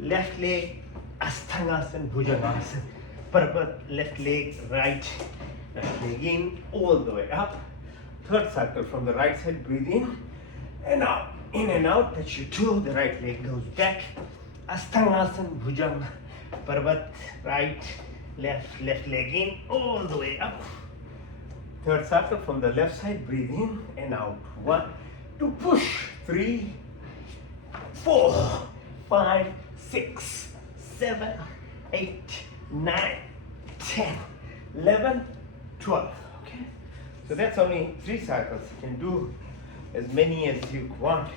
Left leg, Asthangasana, Bhujangasana, Parvat, left leg, right leg in, all the way up. Third cycle from the right side, breathe in and out, touch your toe, the right leg goes back. Asthangasana, Bhujang, Parvat, right, left leg in, all the way up. Third cycle from the left side, breathe in and out. 1, 2, push. 3, 4, 5, 6, 7, 8, 9, 10, 11, 12. Okay, so that's only 3 cycles. You can do as many as you want.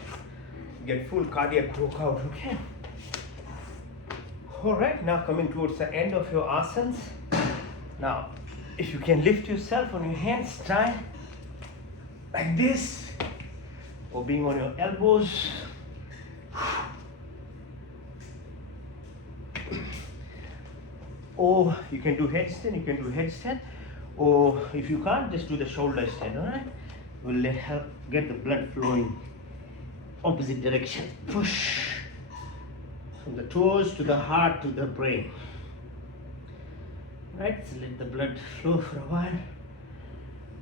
Get full cardiac workout. Okay. All right. Now coming towards the end of your asanas. Now, if you can lift yourself on your hands, try like this, or being on your elbows. or you can do headstand, or if you can't, just do the shoulder stand. All right, will help get the blood flowing opposite direction. Push from the toes to the heart to the brain. Right, so let the blood flow for a while,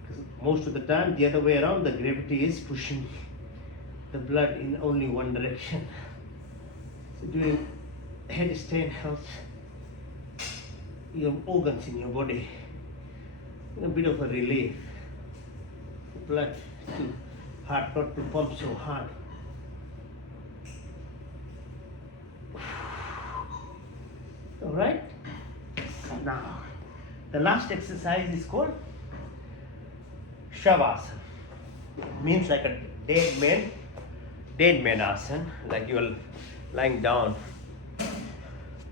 because most of the time the other way around, the gravity is pushing the blood in only one direction. So doing headstand helps your organs in your body a bit of a relief. Blood to heart not to pump so hard. All right. Now, the last exercise is called Shavasana. Means like a dead man asana, like you're lying down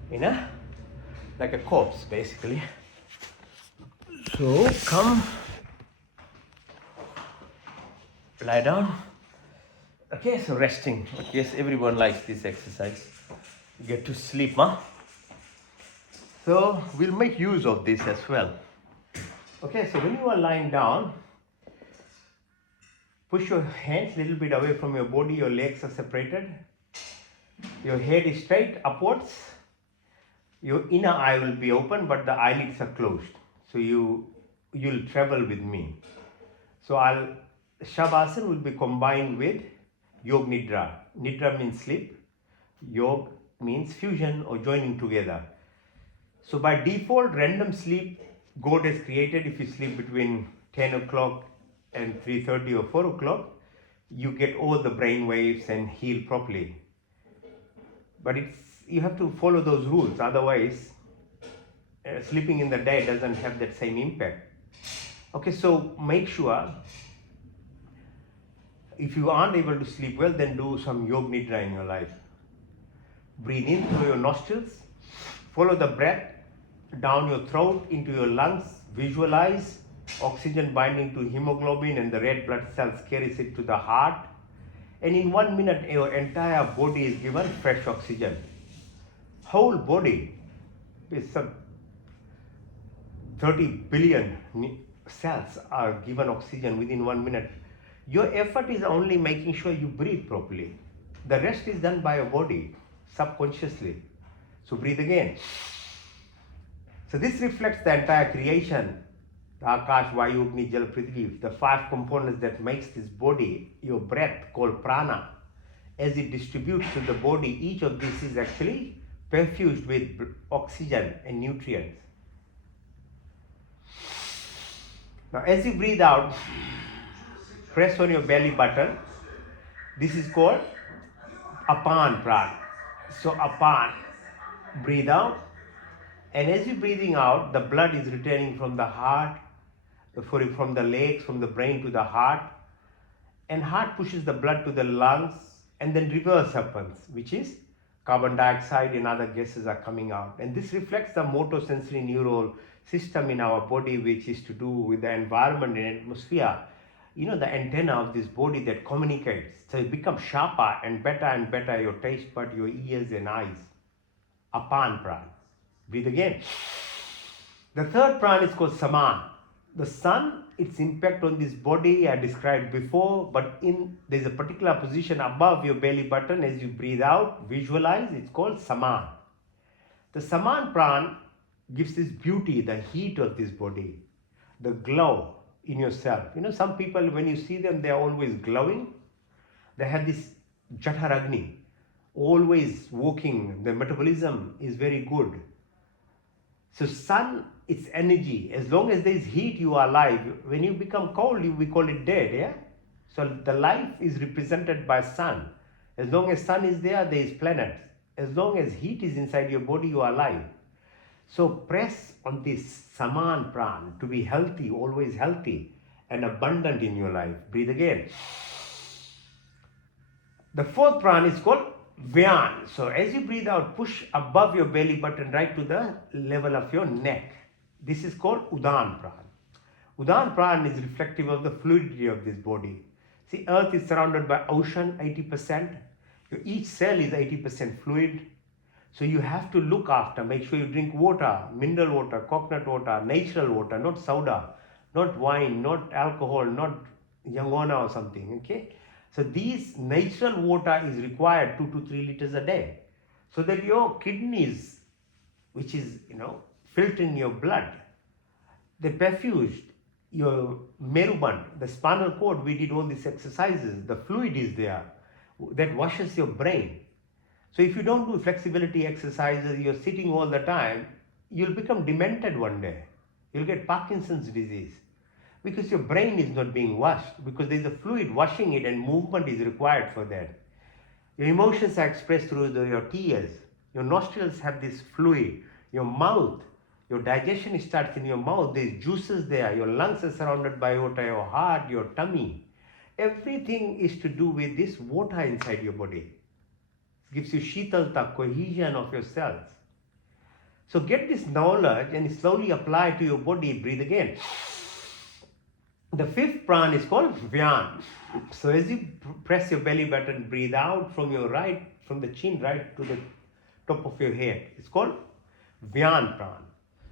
in a like a corpse basically. So come, lie down. Okay, so resting. Yes, everyone likes this exercise. Get to sleep, huh? So we'll make use of this as well. Okay, so when you are lying down, push your hands a little bit away from your body, your legs are separated. Your head is straight upwards. Your inner eye will be open, but the eyelids are closed. So you'll travel with me. So Shavasana will be combined with Yog Nidra. Nidra means sleep. Yog means fusion or joining together. So by default, random sleep God has created. If you sleep between 10 o'clock and 3:30 or 4 o'clock, you get all the brain waves and heal properly. But you have to follow those rules. Otherwise, sleeping in the day doesn't have that same impact. Okay, so make sure, if you aren't able to sleep well, then do some Yog Nidra in your life. Breathe in through your nostrils. Follow the breath down your throat into your lungs. Visualize oxygen binding to hemoglobin and the red blood cells carries it to the heart. And in 1 minute, your entire body is given fresh oxygen. Whole body with some 30 billion cells are given oxygen within 1 minute. Your effort is only making sure you breathe properly. The rest is done by your body subconsciously. So breathe again. So this reflects the entire creation. The Akash, Vayu, Agni, Jal, Prithvi, the 5 components that makes this body, your breath called prana. As it distributes to the body, each of these is actually perfused with oxygen and nutrients. Now as you breathe out, press on your belly button. This is called Apan Prana. So Apan, breathe out. And as you're breathing out, the blood is returning from the heart, from the legs, from the brain to the heart. And heart pushes the blood to the lungs, and then reverse happens, which is carbon dioxide and other gases are coming out. And this reflects the motor-sensory neural system in our body, which is to do with the environment and atmosphere. You know, the antenna of this body that communicates. So it becomes sharper and better, your taste bud, your ears and eyes. Apan Prana. Breathe again. The third prana is called Saman. The sun, its impact on this body I described before, but there's a particular position above your belly button. As you breathe out, visualize, it's called Saman. The Saman prana gives this beauty, the heat of this body, the glow in yourself. You know, some people, when you see them, they are always glowing. They have this Jataragni, always working. Their metabolism is very good. So sun, it's energy. As long as there is heat, you are alive. When you become cold, we call it dead, yeah? So the life is represented by sun. As long as sun is there is planets. As long as heat is inside your body, you are alive. So press on this Saman Prana to be healthy, always healthy and abundant in your life. Breathe again. The fourth prana is called Vyan. So as you breathe out, push above your belly button right to the level of your neck. This is called Udan Prana. Udan Prana is reflective of the fluidity of this body. See, earth is surrounded by ocean, 80%. Each cell is 80% fluid. So you have to look after, make sure you drink water, mineral water, coconut water, natural water, not soda, not wine, not alcohol, not Yangona or something, okay? So these natural water is required 2 to 3 liters a day, so that your kidneys, which is, filtering your blood, they perfused your meruband, the spinal cord. We did all these exercises, the fluid is there that washes your brain. So if you don't do flexibility exercises, you're sitting all the time, you'll become demented one day. You'll get Parkinson's disease because your brain is not being washed, because there's a fluid washing it and movement is required for that. Your emotions are expressed through your tears. Your nostrils have this fluid. Your mouth, your digestion starts in your mouth. There's juices there. Your lungs are surrounded by water, your heart, your tummy. Everything is to do with this water inside your body. It gives you shitalta, cohesion of your cells. So get this knowledge and slowly apply it to your body. Breathe again. The fifth prana is called Vyan. So as you press your belly button, breathe out from the chin right to the top of your head. It's called Vyan prana.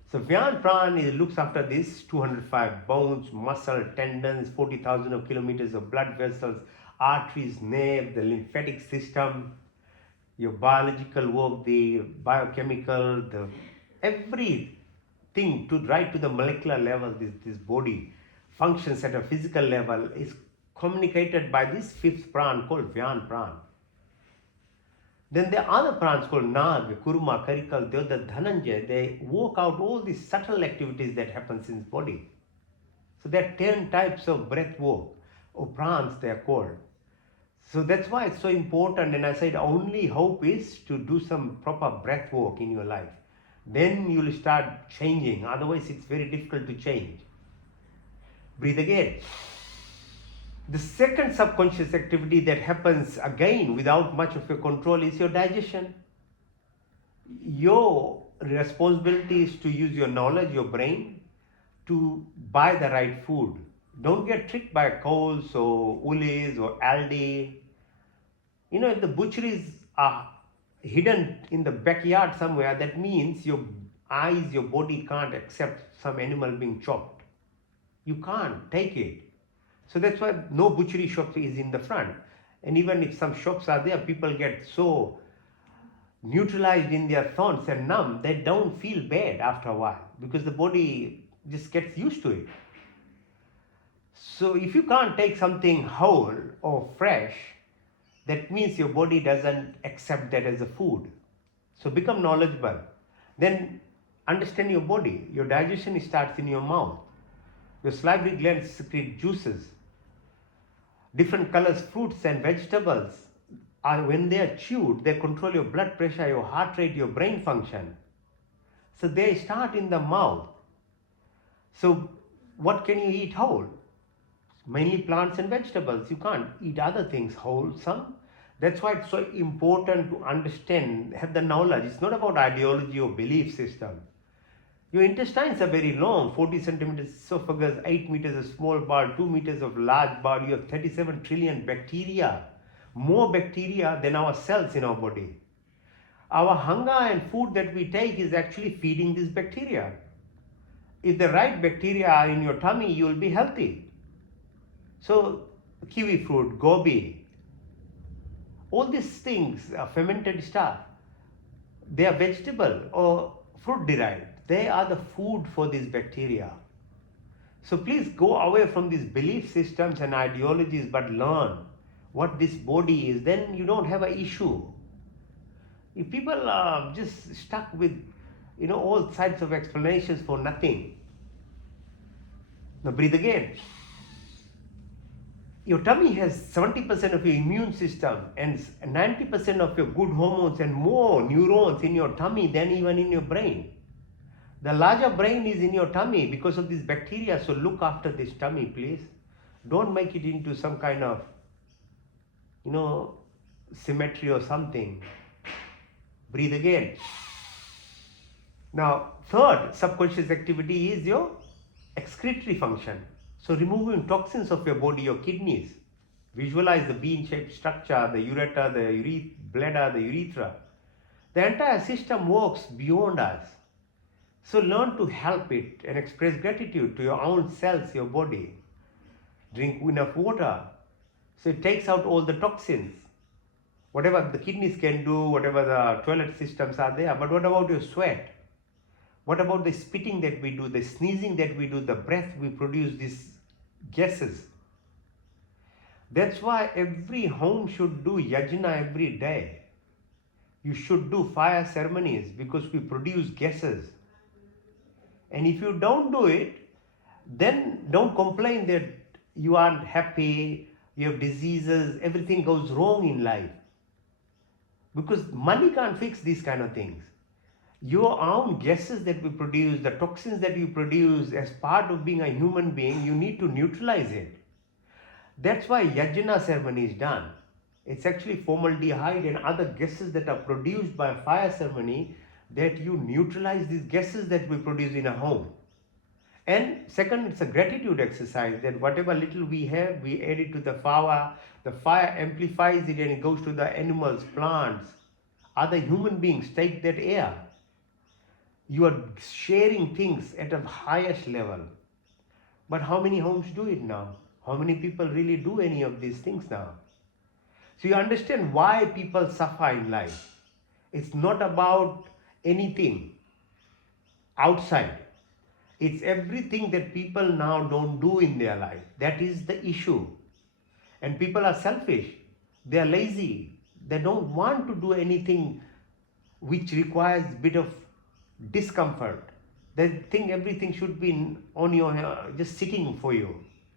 So Vyan prana looks after this 205 bones, muscle, tendons, 40,000 kilometers of blood vessels, arteries, nerve, the lymphatic system, your biological work, the biochemical, everything right to the molecular level. This body functions at a physical level is communicated by this fifth prana called Vyan prana. Then the other pranas called Nag, Kurma, Karikal, Deodat, Dhananjay, they work out all these subtle activities that happens in the body. So there are 10 types of breath work, or pranas they are called. So that's why it's so important, and I said only hope is to do some proper breath work in your life. Then you will start changing, otherwise it's very difficult to change. Breathe again. The second subconscious activity that happens again without much of your control is your digestion. Your responsibility is to use your knowledge, your brain, to buy the right food. Don't get tricked by Coles or Woolies or Aldi. If the butcheries are hidden in the backyard somewhere, that means your eyes, your body can't accept some animal being chopped. You can't take it. So that's why no butchery shop is in the front. And even if some shops are there, people get so neutralized in their thoughts and numb, they don't feel bad after a while because the body just gets used to it. So if you can't take something whole or fresh, that means your body doesn't accept that as a food. So become knowledgeable. Then understand your body. Your digestion starts in your mouth. Your salivary glands secrete juices. Different colors, fruits and vegetables, when they are chewed, they control your blood pressure, your heart rate, your brain function. So they start in the mouth. So what can you eat whole? Mainly plants and vegetables. You can't eat other things wholesome. That's why it's so important to understand, have the knowledge. It's not about ideology or belief system. Your intestines are very long, 40 centimeters esophagus, 8 meters of small bowel, 2 meters of large bowel. You have 37 trillion bacteria, more bacteria than our cells in our body. Our hunger and food that we take is actually feeding this bacteria. If the right bacteria are in your tummy, you will be healthy. So kiwi fruit, gobi, all these things, fermented stuff, they are vegetable or fruit derived. They are the food for these bacteria. So please go away from these belief systems and ideologies, but learn what this body is. Then you don't have an issue. If people are just stuck with all sides of explanations for nothing. Now breathe again. Your tummy has 70% of your immune system and 90% of your good hormones and more neurons in your tummy than even in your brain. The larger brain is in your tummy because of this bacteria, so look after this tummy, please. Don't make it into some kind of, symmetry or something. Breathe again. Now, third subconscious activity is your excretory function. So removing toxins of your body, your kidneys. Visualize the bean-shaped structure, the ureter, the bladder, the urethra. The entire system works beyond us. So learn to help it and express gratitude to your own cells, your body. Drink enough water. So it takes out all the toxins. Whatever the kidneys can do, whatever the toilet systems are there. But what about your sweat? What about the spitting that we do, the sneezing that we do, the breath we produce, these gases? That's why every home should do yajna every day. You should do fire ceremonies because we produce gases. And if you don't do it, then don't complain that you aren't happy, you have diseases, everything goes wrong in life. Because money can't fix these kind of things. Your own gases that we produce, the toxins that you produce as part of being a human being, you need to neutralize it. That's why yajna ceremony is done. It's actually formaldehyde and other gases that are produced by a fire ceremony that you neutralize these gases that we produce in a home. And second, it's a gratitude exercise that whatever little we have, we add it to the fire amplifies it and it goes to the animals, plants, other human beings take that air. You are sharing things at a highest level. But how many homes do it now? How many people really do any of these things now? So you understand why people suffer in life. It's not about anything outside. It's everything that people now don't do in their life. That is the issue. And people are selfish. They are lazy. They don't want to do anything which requires a bit of discomfort. They think everything should be on your just sitting for you.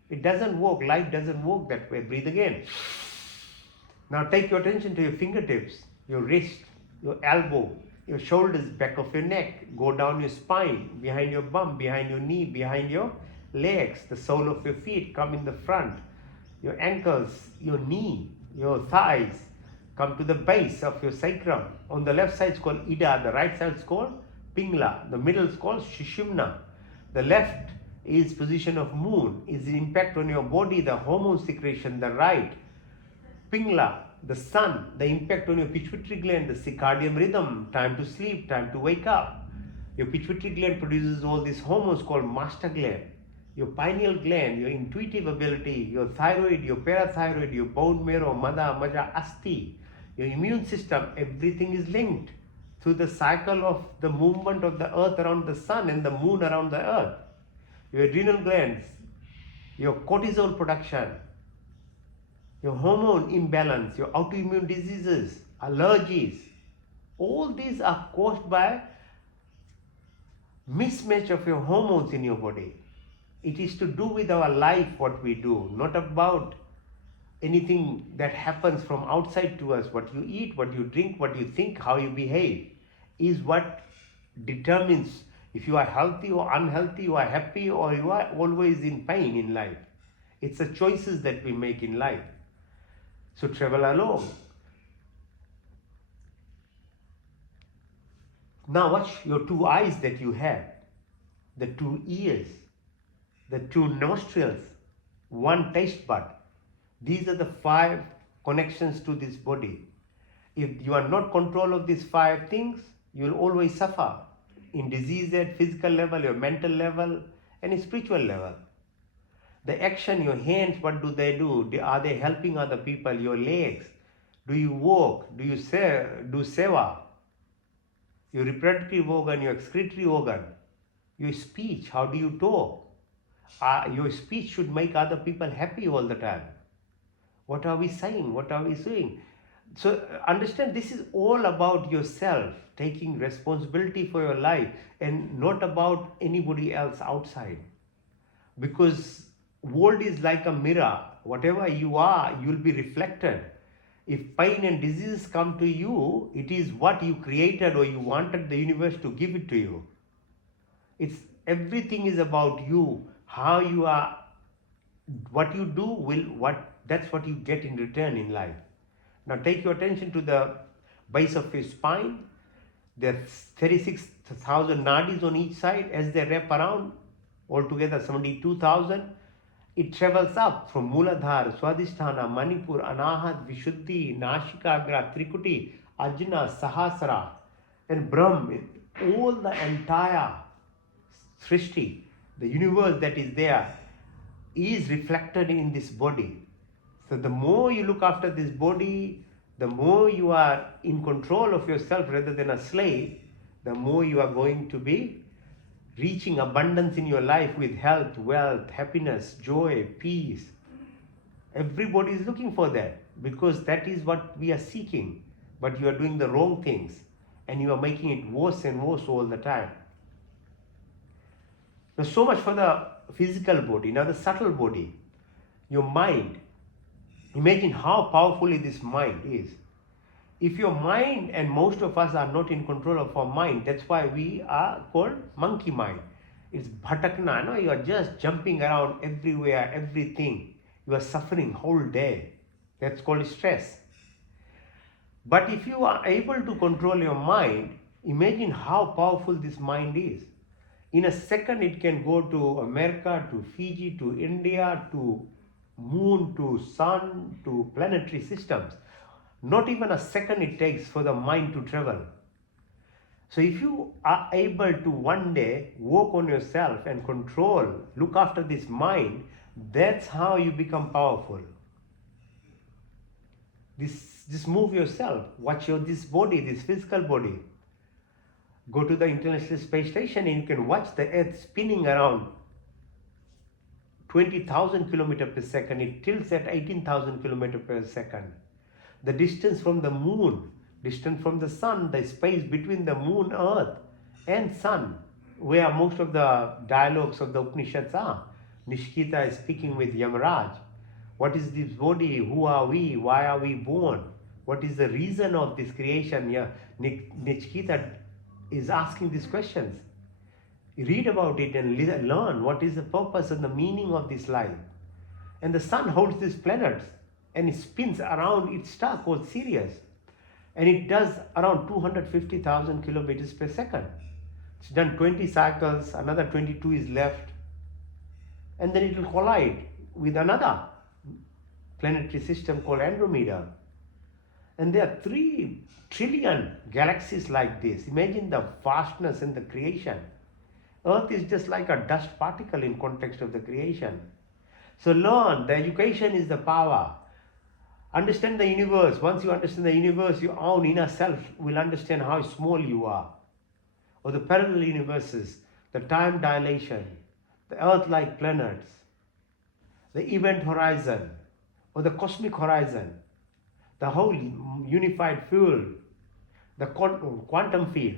It doesn't work. Life doesn't work that way. Breathe again. Now take your attention to your fingertips, your wrist, your elbow, your shoulders, back of your neck. Go down your spine, behind your bum, behind your knee, behind your legs, the sole of your feet, come in the front. Your ankles, your knee, your thighs, come to the base of your sacrum. On the left side is called Ida, the right side is called Pingla, the middle is called Sushumna. The left is position of moon, is the impact on your body, the hormone secretion. The right, Pingla, the sun, the impact on your pituitary gland, the circadian rhythm, time to sleep, time to wake up. Your pituitary gland produces all these hormones called master gland. Your pineal gland, your intuitive ability, your thyroid, your parathyroid, your bone marrow, mada, maja, asti, your immune system, everything is linked through the cycle of the movement of the earth around the sun and the moon around the earth. Your adrenal glands, your cortisol production, your hormone imbalance, your autoimmune diseases, allergies, all these are caused by mismatch of your hormones in your body. It is to do with our life what we do, not about anything that happens from outside to us. What you eat, what you drink, what you think, how you behave is what determines if you are healthy or unhealthy, you are happy or you are always in pain in life. It's the choices that we make in life. So travel along. Now watch your two eyes that you have, the two ears, the two nostrils, one taste bud. These are the 5 connections to this body. If you are not control of these 5 things, you will always suffer in disease at physical level, your mental level, and spiritual level. The action, your hands, what do? Are they helping other people? Your legs, do you walk? Do you do seva? Your reproductive organ, your excretory organ, your speech, how do you talk? Your speech should make other people happy all the time. What are we saying? What are we saying? So understand, this is all about yourself, taking responsibility for your life and not about anybody else outside. Because world is like a mirror. Whatever you are, you will be reflected. If pain and disease come to you, it is what you created or you wanted the universe to give it to you. Everything is about you. How you are, what you do that's what you get in return in life. Now take your attention to the base of your spine. There are 36,000 nadis on each side. As they wrap around, altogether 72,000. It travels up from Muladhara, Swadhisthana, Manipur, Anahat, Vishuddhi, Nashikagra, Trikuti, Ajna, Sahasra. And Brahm, all the entire Srishti, the universe that is there, is reflected in this body. So the more you look after this body, the more you are in control of yourself rather than a slave, the more you are going to be reaching abundance in your life with health, wealth, happiness, joy, peace. Everybody is looking for that because that is what we are seeking. But you are doing the wrong things and you are making it worse and worse all the time. Now, so much for the physical body. Now, the subtle body, your mind. Imagine how powerfully this mind is. If your mind, and most of us are not in control of our mind, that's why we are called monkey mind. It's bhatakna, no? You are just jumping around everywhere, everything. You are suffering whole day. That's called stress. But if you are able to control your mind, imagine how powerful this mind is. In a second, it can go to America, to Fiji, to India, to moon, to sun, to planetary systems. Not even a second it takes for the mind to travel. So if you are able to one day work on yourself and control, look after this mind, that's how you become powerful. Just move yourself, watch this body, this physical body. Go to the International Space Station and you can watch the Earth spinning around 20,000 kilometers per second. It tilts at 18,000 kilometers per second. The distance from the moon, distance from the sun, the space between the moon, earth and sun, where most of the dialogues of the Upanishads are. Nishkita is speaking with Yamaraj. What is this body? Who are we? Why are we born? What is the reason of this creation? Yeah, Nishkita is asking these questions. Read about it and learn what is the purpose and the meaning of this life. And the sun holds these planets and it spins around its star called Sirius. And it does around 250,000 kilometers per second. It's done 20 cycles, another 22 is left. And then it will collide with another planetary system called Andromeda. And there are 3 trillion galaxies like this. Imagine the vastness in the creation. Earth is just like a dust particle in context of the creation. So learn, the education is the power. Understand the universe. Once you understand the universe, your own inner self will understand how small you are. Or the parallel universes, the time dilation, the Earth-like planets, the event horizon, or the cosmic horizon, the whole unified field, the quantum field,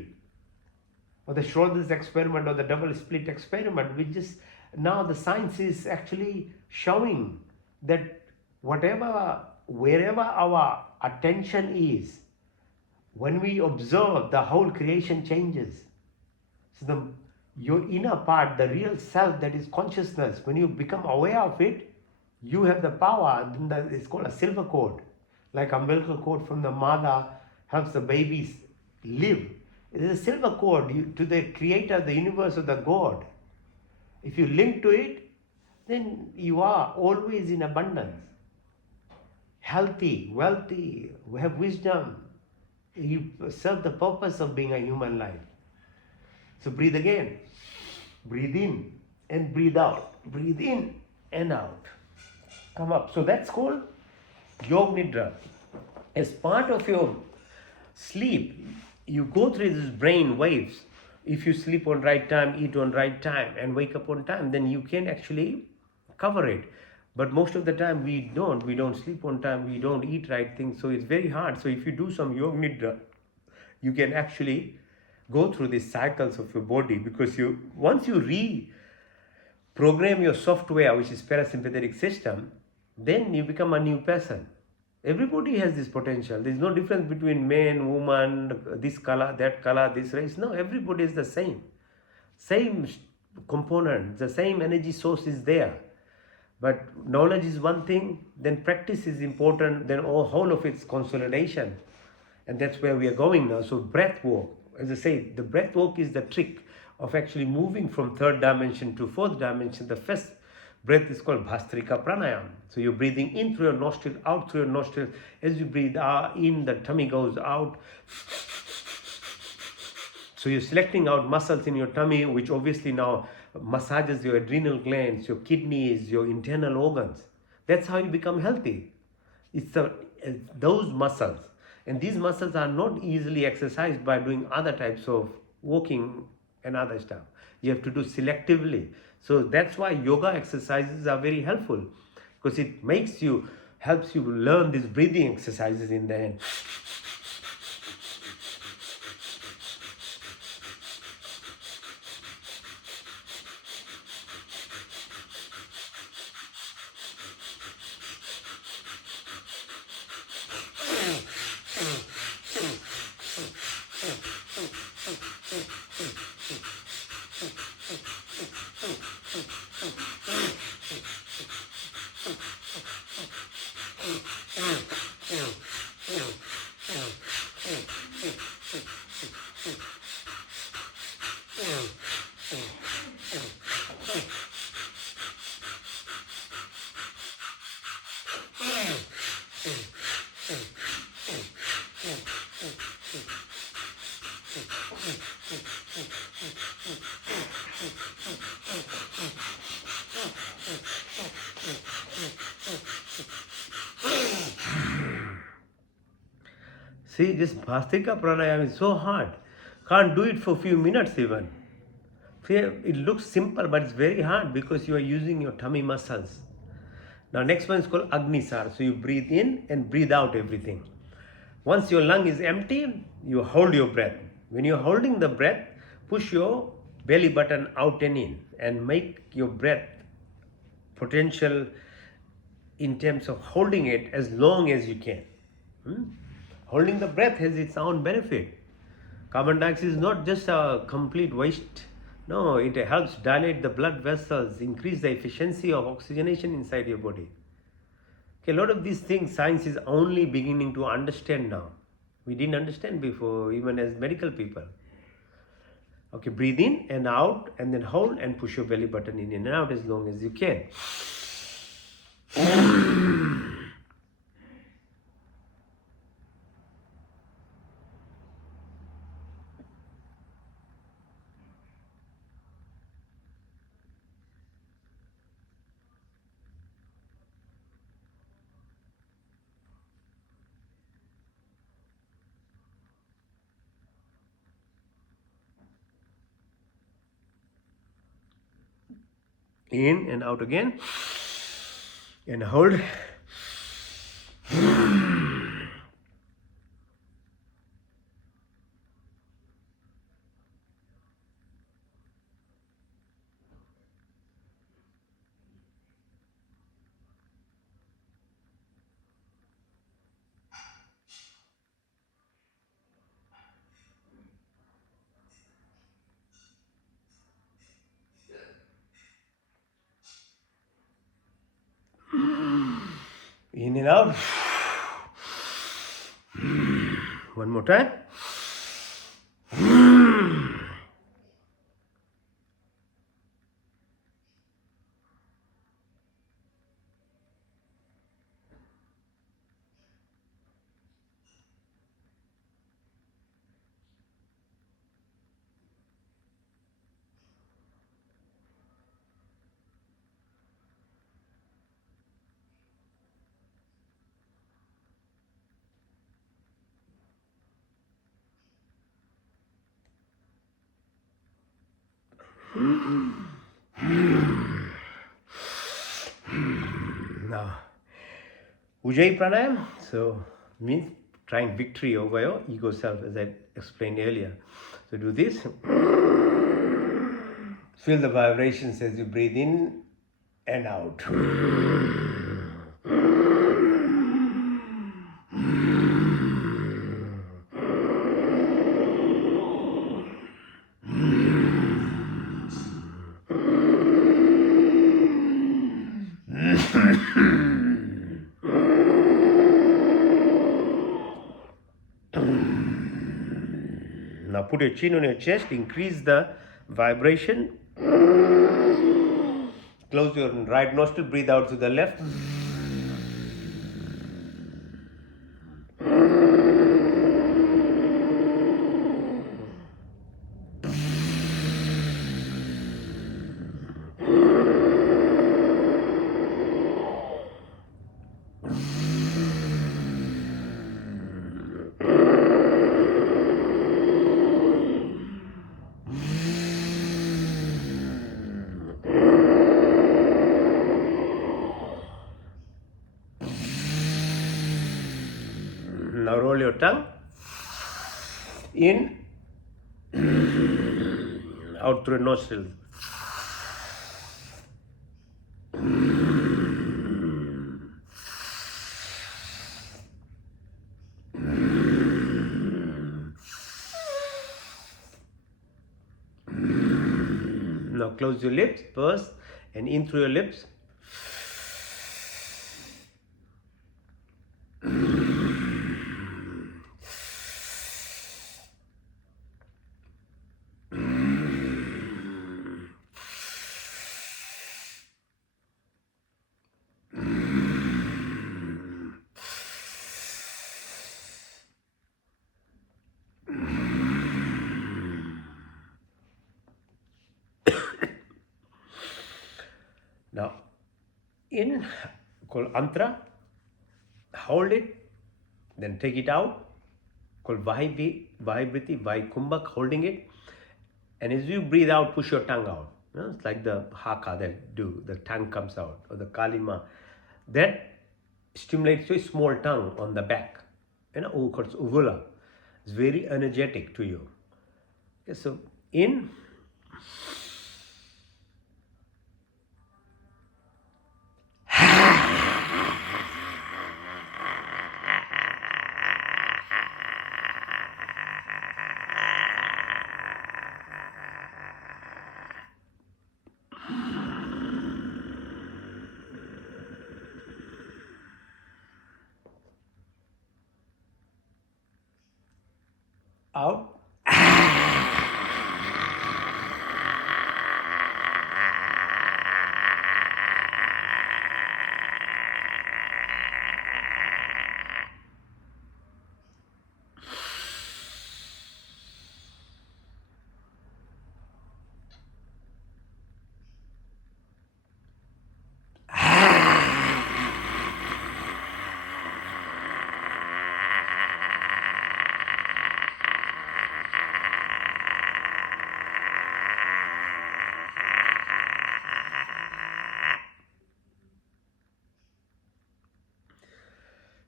or the Schrodinger's experiment or the double slit experiment, which just now the science is actually showing that wherever our attention is, when we observe, the whole creation changes. So your inner part, the real self, that is consciousness, when you become aware of it, you have the power. It's called a silver cord. Like umbilical cord from the mother helps the babies live. It is a silver cord to the creator, the universe, or the God. If you link to it, then you are always in abundance. Healthy, wealthy, we have wisdom. You serve the purpose of being a human life. So breathe again. Breathe in and breathe out. Breathe in and out. Come up. So that's called Yog Nidra. As part of your sleep, you go through these brain waves. If you sleep on right time, eat on right time, and wake up on time, then you can actually cover it. But most of the time we don't sleep on time, we don't eat right things, so it's very hard. So if you do some Yog Nidra, you can actually go through these cycles of your body, because once you reprogram your software, which is parasympathetic system, then you become a new person. Everybody has this potential. There's no difference between man, woman, this color, that color, this race. No, everybody is the same. Same component, the same energy source is there. But knowledge is one thing, then practice is important, then whole of its consolidation. And that's where we are going now. So breath work, as I say, the breath work is the trick of actually moving from 3rd dimension to 4th dimension. The first breath is called Bhastrika Pranayam. So you're breathing in through your nostril, out through your nostril. As you breathe in, the tummy goes out. So you're selecting out muscles in your tummy, which obviously now massages your adrenal glands, your kidneys, your internal organs. That's how you become healthy. It's those muscles. And these muscles are not easily exercised by doing other types of walking and other stuff. You have to do selectively. So that's why yoga exercises are very helpful, because it helps you learn these breathing exercises in the end. See, this Bhastrika pranayama is so hard. Can't do it for a few minutes even. See, it looks simple, but it's very hard because you are using your tummy muscles. Now, next one is called Agnisar. So you breathe in and breathe out everything. Once your lung is empty, you hold your breath. When you're holding the breath, push your belly button out and in and make your breath potential in terms of holding it as long as you can. Holding the breath has its own benefit. Carbon dioxide is not just a complete waste. No, it helps dilate the blood vessels, increase the efficiency of oxygenation inside your body. Okay, a lot of these things science is only beginning to understand now. We didn't understand before, even as medical people. Okay, breathe in and out, and then hold and push your belly button in and out as long as you can. In and out again, and hold. In and out. One more time. Now, Ujjayi pranayam, so means trying victory over your ego self, as I explained earlier. So do this. Feel the vibrations as you breathe in and out. Now put your chin on your chest, increase the vibration. Close your right nostril, breathe out to the left. your tongue. In, out through your nostrils. Now close your lips first and in through your lips. Now, in, called Antra, hold it, then take it out, called Vahibriti, Vaikumbhak, holding it. And as you breathe out, push your tongue out. You know, it's like the haka that do, the tongue comes out, or the kalima. That stimulates your small tongue on the back. You know, called uvula. It's very energetic to you. Okay, so in, out.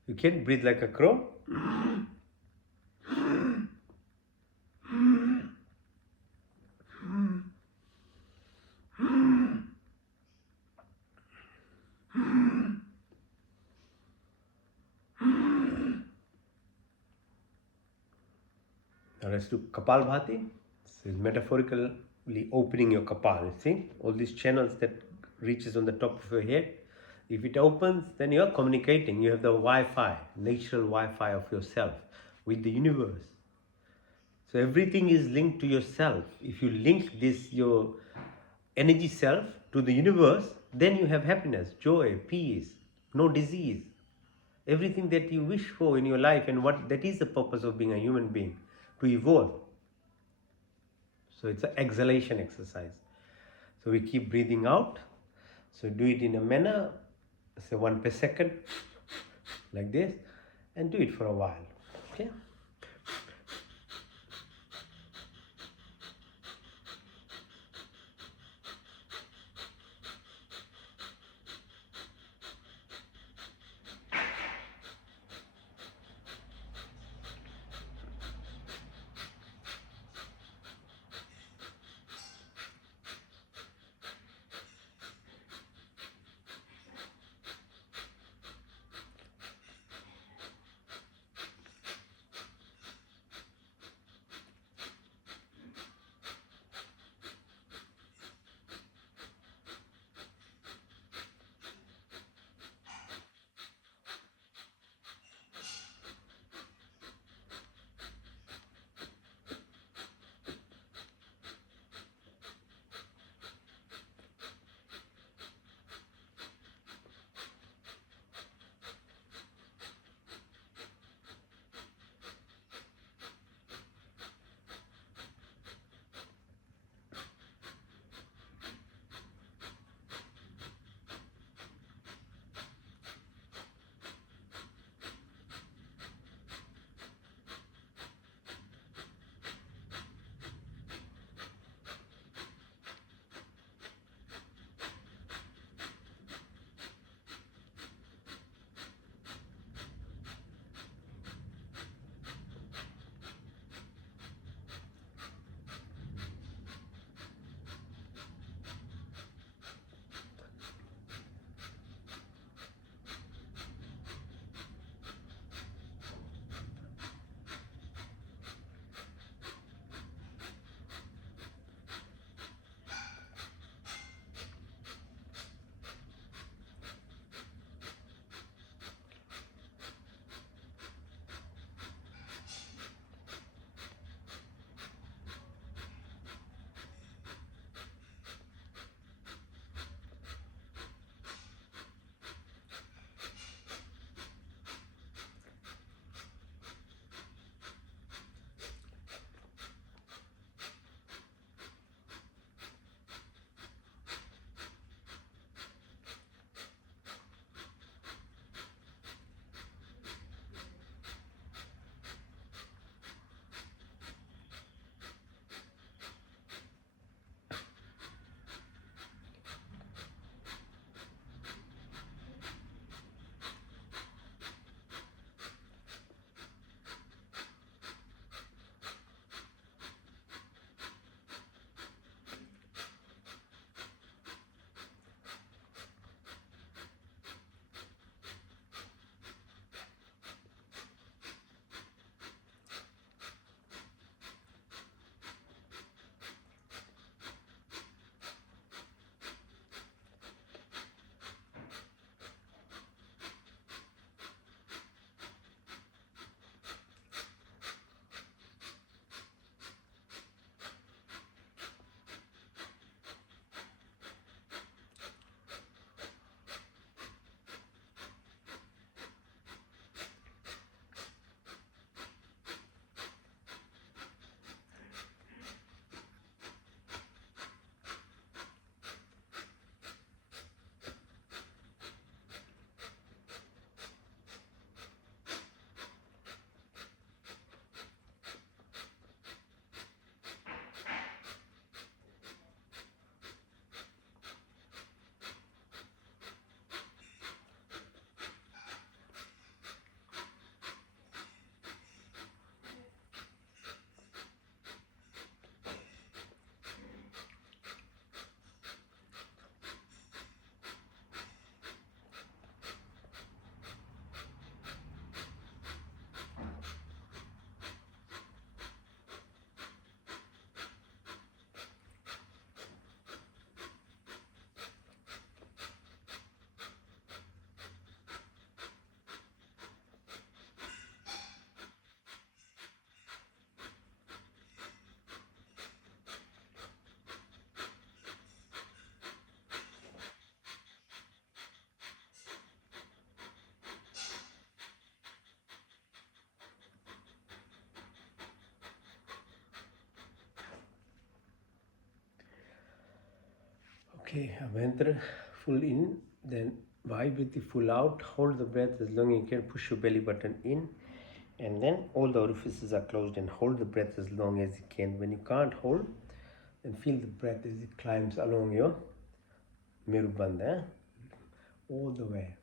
You can breathe like a crow. Now let's do Kapalbhati. This is metaphorically opening your Kapal. You see all these channels that reaches on the top of your head. If it opens, then you are communicating. You have the Wi-Fi, natural Wi-Fi of yourself with the universe. So everything is linked to yourself. If you link this, your energy self, to the universe, then you have happiness, joy, peace, no disease. Everything that you wish for in your life, and what that is the purpose of being a human being, to evolve. So it's an exhalation exercise. So we keep breathing out. So do it in a manner, say 1 per second, like this, and do it for a while. Okay. Okay, Abhentra, full in, then vibe with the full out. Hold the breath as long as you can. Push your belly button in, and then all the orifices are closed, and hold the breath as long as you can. When you can't hold, then feel the breath as it climbs along your Mirubandha, all the way.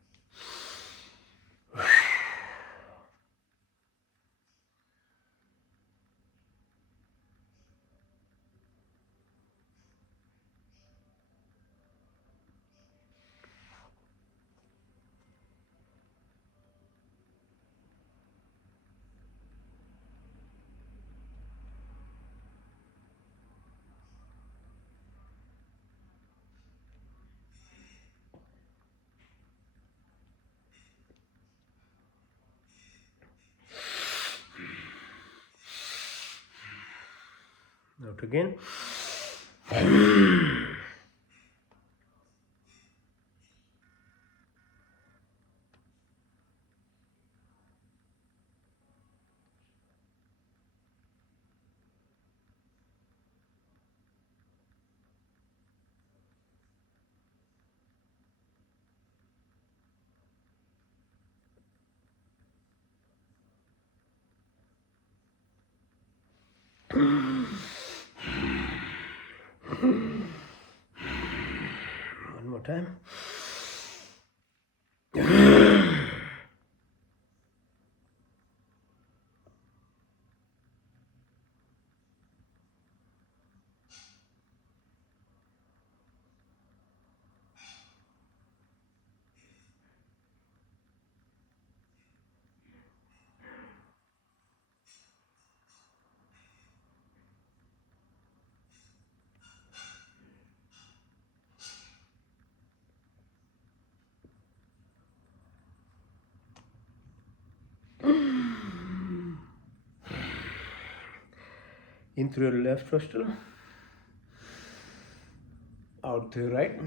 Out again. One more time. In through your left nostril, out to your right.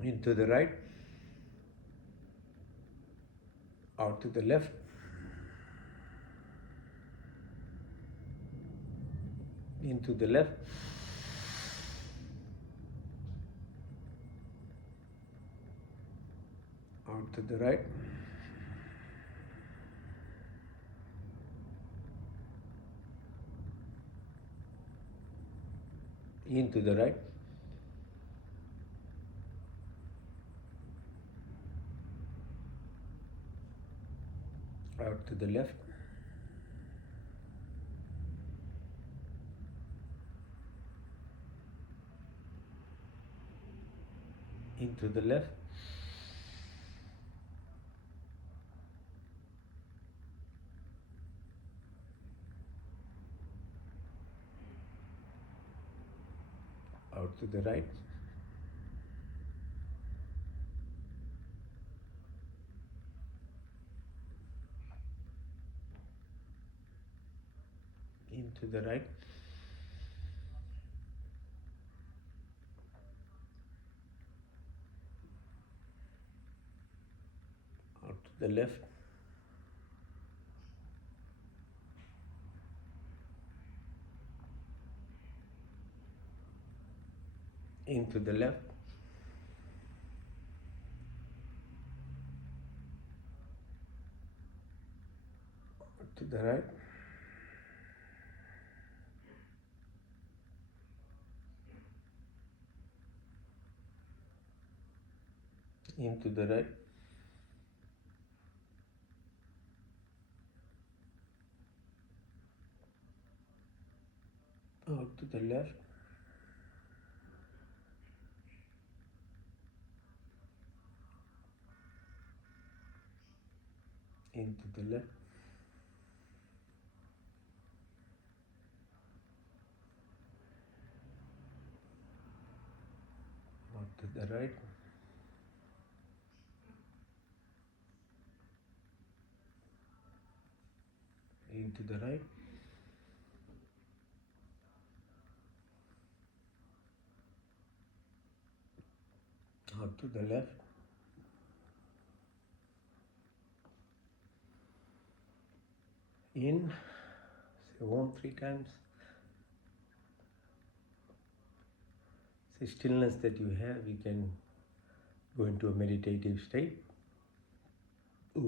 Into the right, out to the left, into the left, out to the right, into the right, out to the left, into the left, out to the right, into the right, out to the left, into the left, out to the right, into the right, out to the left, into the left, out to the right, into the right, out to the left, in, say Om 3 times, So stillness that you have, you can go into a meditative state. Om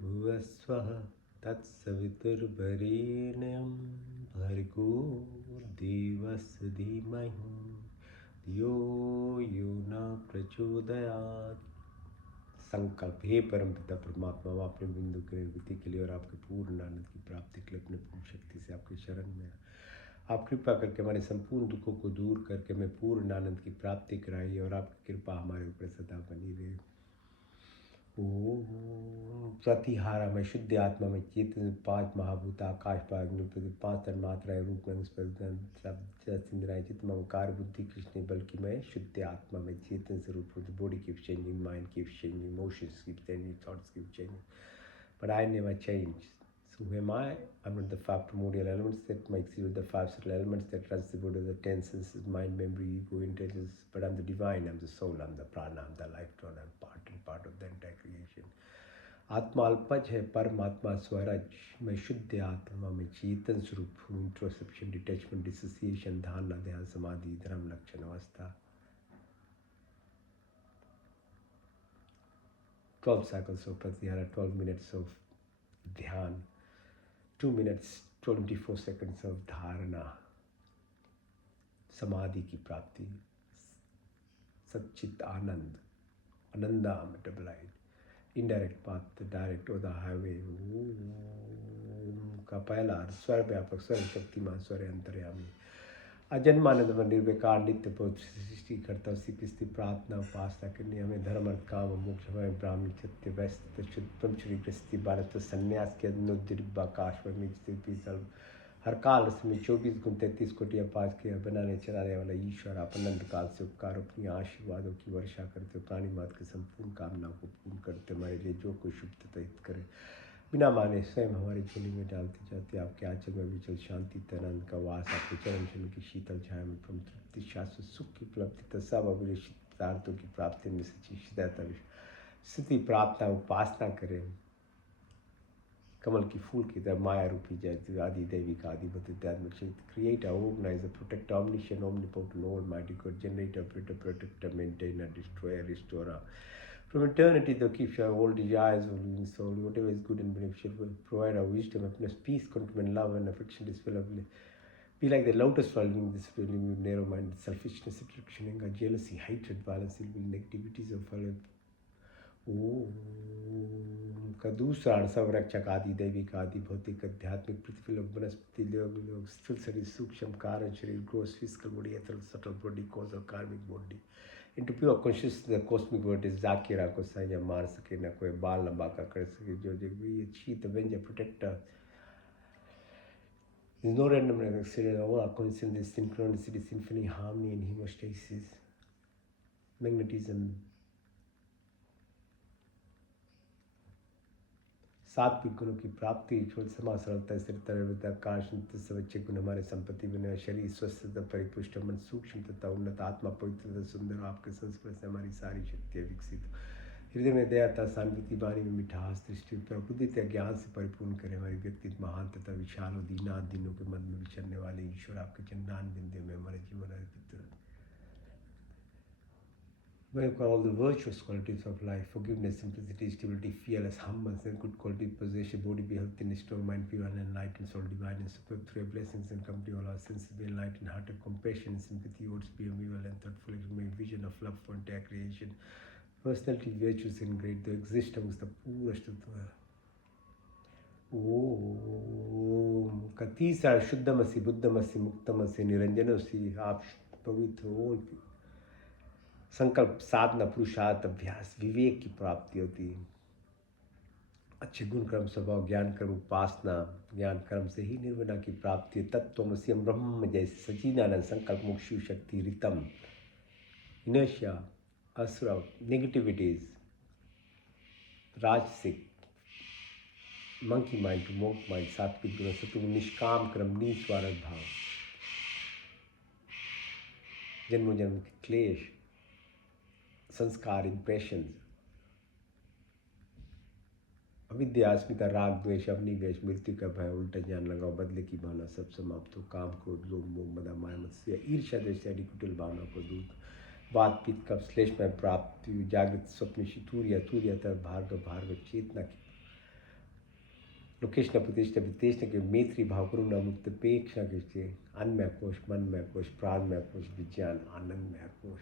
Bhur Svah Tat Saviturvarenyam Bhargo Devas Dhimahi Yo Yona Prachodayat. संकल्प, हे परम पिता परमात्मा, मैं अपने बिंदु की निर्वृत्ति के लिए और आपके पूर्ण आनंद की प्राप्ति के लिए अपने पूर्ण शक्ति से आपके शरण में आप कृपा करके हमारे संपूर्ण दुखों को दूर करके मैं पूर्ण आनंद की प्राप्ति कराइए और आपकी कृपा हमारे ऊपर सदा बनी रहे। ओम प्रतिहारा में शुद्ध आत्मा में चेतन 5 महाभूत आकाश पाग्नि 5 तन्मात्राएं रूप में इंद्राय चित्त अहंकार बुद्धि कृष्ण बल्कि मैं शुद्ध आत्मा में चेतन स्वरूप हूँ। Body keeps changing, mind keeps changing, emotions keep changing, thoughts keep changing, but I never change. So who am I? I'm not the 5 primordial elements that makes you the 5 subtle elements that runs the body, the 10 senses, mind, memory, ego, intelligence. But I'm the divine, I'm the soul, I'm the prana, I'm the life drawn, I'm part of the entire creation. आत्मा अल्पज है, परमात्मा स्वरज। मैं शुद्ध आत्मा में चेतन स्वरूप हूँ। Introspection, detachment, dissociation, धारणा, ध्यान, समाधि, धर्म, लक्षण, अवस्था। 12 cycles of pratyahara, 12 minutes of dhyan, 2 minutes 24 seconds of dharana, समाधि की प्राप्ति, सच्चित आनंद, आनंदा मेटाबलाइट, इनडायरेक्ट पाथ, डायरेक्ट और द हाईवे। ओम का पहला स्वर व्यापक, स्वर शक्तिमान, स्वर अंतर्यामी, अजन्मानंद में निर्विकार नित्य सृष्टि करता, उसी की स्थिति प्रार्थना उपासना करनी। हमें धर्म अर्थ काम मोक्ष हमें ब्राह्मण सत्य व्यस्त शुद्ध ब्रह्मचर्य गृहस्थी भारत संन्यास के अनुदिर्भाकाश में हर काल में 24 गुण 33 कोटि अपास के बनाने चलाने वाला ईश्वर, आप अनंत काल से उपकार अपनी आशीर्वादों की वर्षा करते हो। प्राणी मात्र की संपूर्ण कामनाओं को पूर्ण करते हमारे लिए जो कोई शुभ तथा हित करे, बिना माने स्वयं हमारी झोली में डालते जाते। आपके आंचल में विचल शांति तनंद का वास, आपके चरण चरण की शीतल छाया में परम तृप्ति, शाश्वत सुख की उपलब्धि, सब अभिलाषित पदार्थों की प्राप्ति में सच्ची शिदता स्थिति प्रार्थना उपासना करें। कमल की फूल की तरह माया रूपी जय आदि देवी का आदि आध्यात्मिक शक्ति, creator, organiser, protector, omniscient, omnipotent, almighty God, generator, protector, maintainer, destroyer, restorer. From eternity, the keeper of all desires of living soul, whatever is good and beneficial, will provide our wisdom, happiness, peace, contentment, love, and affection, dispel of be like the lotus flower living this feeling with narrow mind, selfishness, attraction, anger, jealousy, hatred, violence, evil, negativities of all. ओम का दूसरा सब रक्षक आदि दैविक आदि भौतिक आध्यात्मिक पृथ्वी लोग वनस्पति लोग स्थूल शरीर सूक्ष्म कारण शरीर gross physical body ethereal subtle body cause और karmic body into pure conscious the cosmic word is जाकिरा को साया मार सके ना कोई बाल लंबा का कर सके जो जो भी अच्छी तवेंजर protector There is no random accident. All are constant synchronicity, symphony, harmony, and hemostasis, magnetism. सात्विक गुणों की प्राप्ति, क्षमा, सरलता, स्थिरता, निर्भरता, आकाश, सब अच्छे गुण हमारे संपत्ति बने, शरीर स्वस्थ, परिपुष्ट, मन सूक्ष्म तथा उन्नत, आत्मा पवित्र तथा सुंदर, आपके संस्पर्श से हमारी सारी शक्तियाँ विकसित, हृदय में दया था, शांति, वाणी में मिठास, दृष्टि बुद्धि तथा ज्ञान से परिपूर्ण करें। हमारी व्यक्तित्व महान तथा विशाल और दीनाथ दिनों के मन में विचरने वाले ईश्वर, आपके चंदान बिंदु में हमारे जीवन अर्पित। Where all the virtuous qualities of life, forgiveness, simplicity, stability, fearless, humbleness, and good quality possession, body be healthy, and strong, mind pure and enlightened, soul divine and superb, through blessings and company, all our senses be enlightened, heart of compassion, sympathy, words be amiable and thoughtful, make vision of love for entire creation, personality, virtues, and great, the existence, the poorest of the ओम का तीसरा शुद्धमसी बुद्धमसी मुक्तमसी निरंजनसी, आप पवित्र हो, संकल्प, साधना, पुरुषार्थ, अभ्यास, विवेक की प्राप्ति होती है। अच्छे गुण कर्म, स्वभाव, ज्ञान कर्म, उपासना, ज्ञान कर्म से ही निर्वाणा की प्राप्ति है। तत्त्वमसि ब्रह्म जैसे सच्चिदानंद, sankalp, moksha, shakti, ritam, inertia, asur, negativities, rajasic, monkey mind to monk mind, sattvic guna, सत्व, निष्काम कर्म, निस्वार्थ भाव, जन्म जन्म के क्लेश, संस्कार, इंप्रेशन, अविद्या, अस्मिता, राग, द्वेष, अग्निवेश, मृत्यु का भय, उल्टा ज्ञान लगाओ, बदले की भावना सब समाप्त हो, काम, क्रोध, लोभ, मोह, मद, माया, मत्स्य, ईर्ष्या, द्वेष, कुटिल भावना को दूर, वात, पित्त, कफ, श्लेष में प्राप्ति, जागृत, स्वप्न, तूर्य, तूर्यतर, भार्गव, भार्गव, चेतना की लोकेशन, प्रतिष्ठा, वितेष्ण के मैत्री भाव, करुणा, मुक्त, पेक्षा के अन्नमय कोश, मनमय कोश, प्राणमय कोश, विज्ञान, आनंदमय कोश,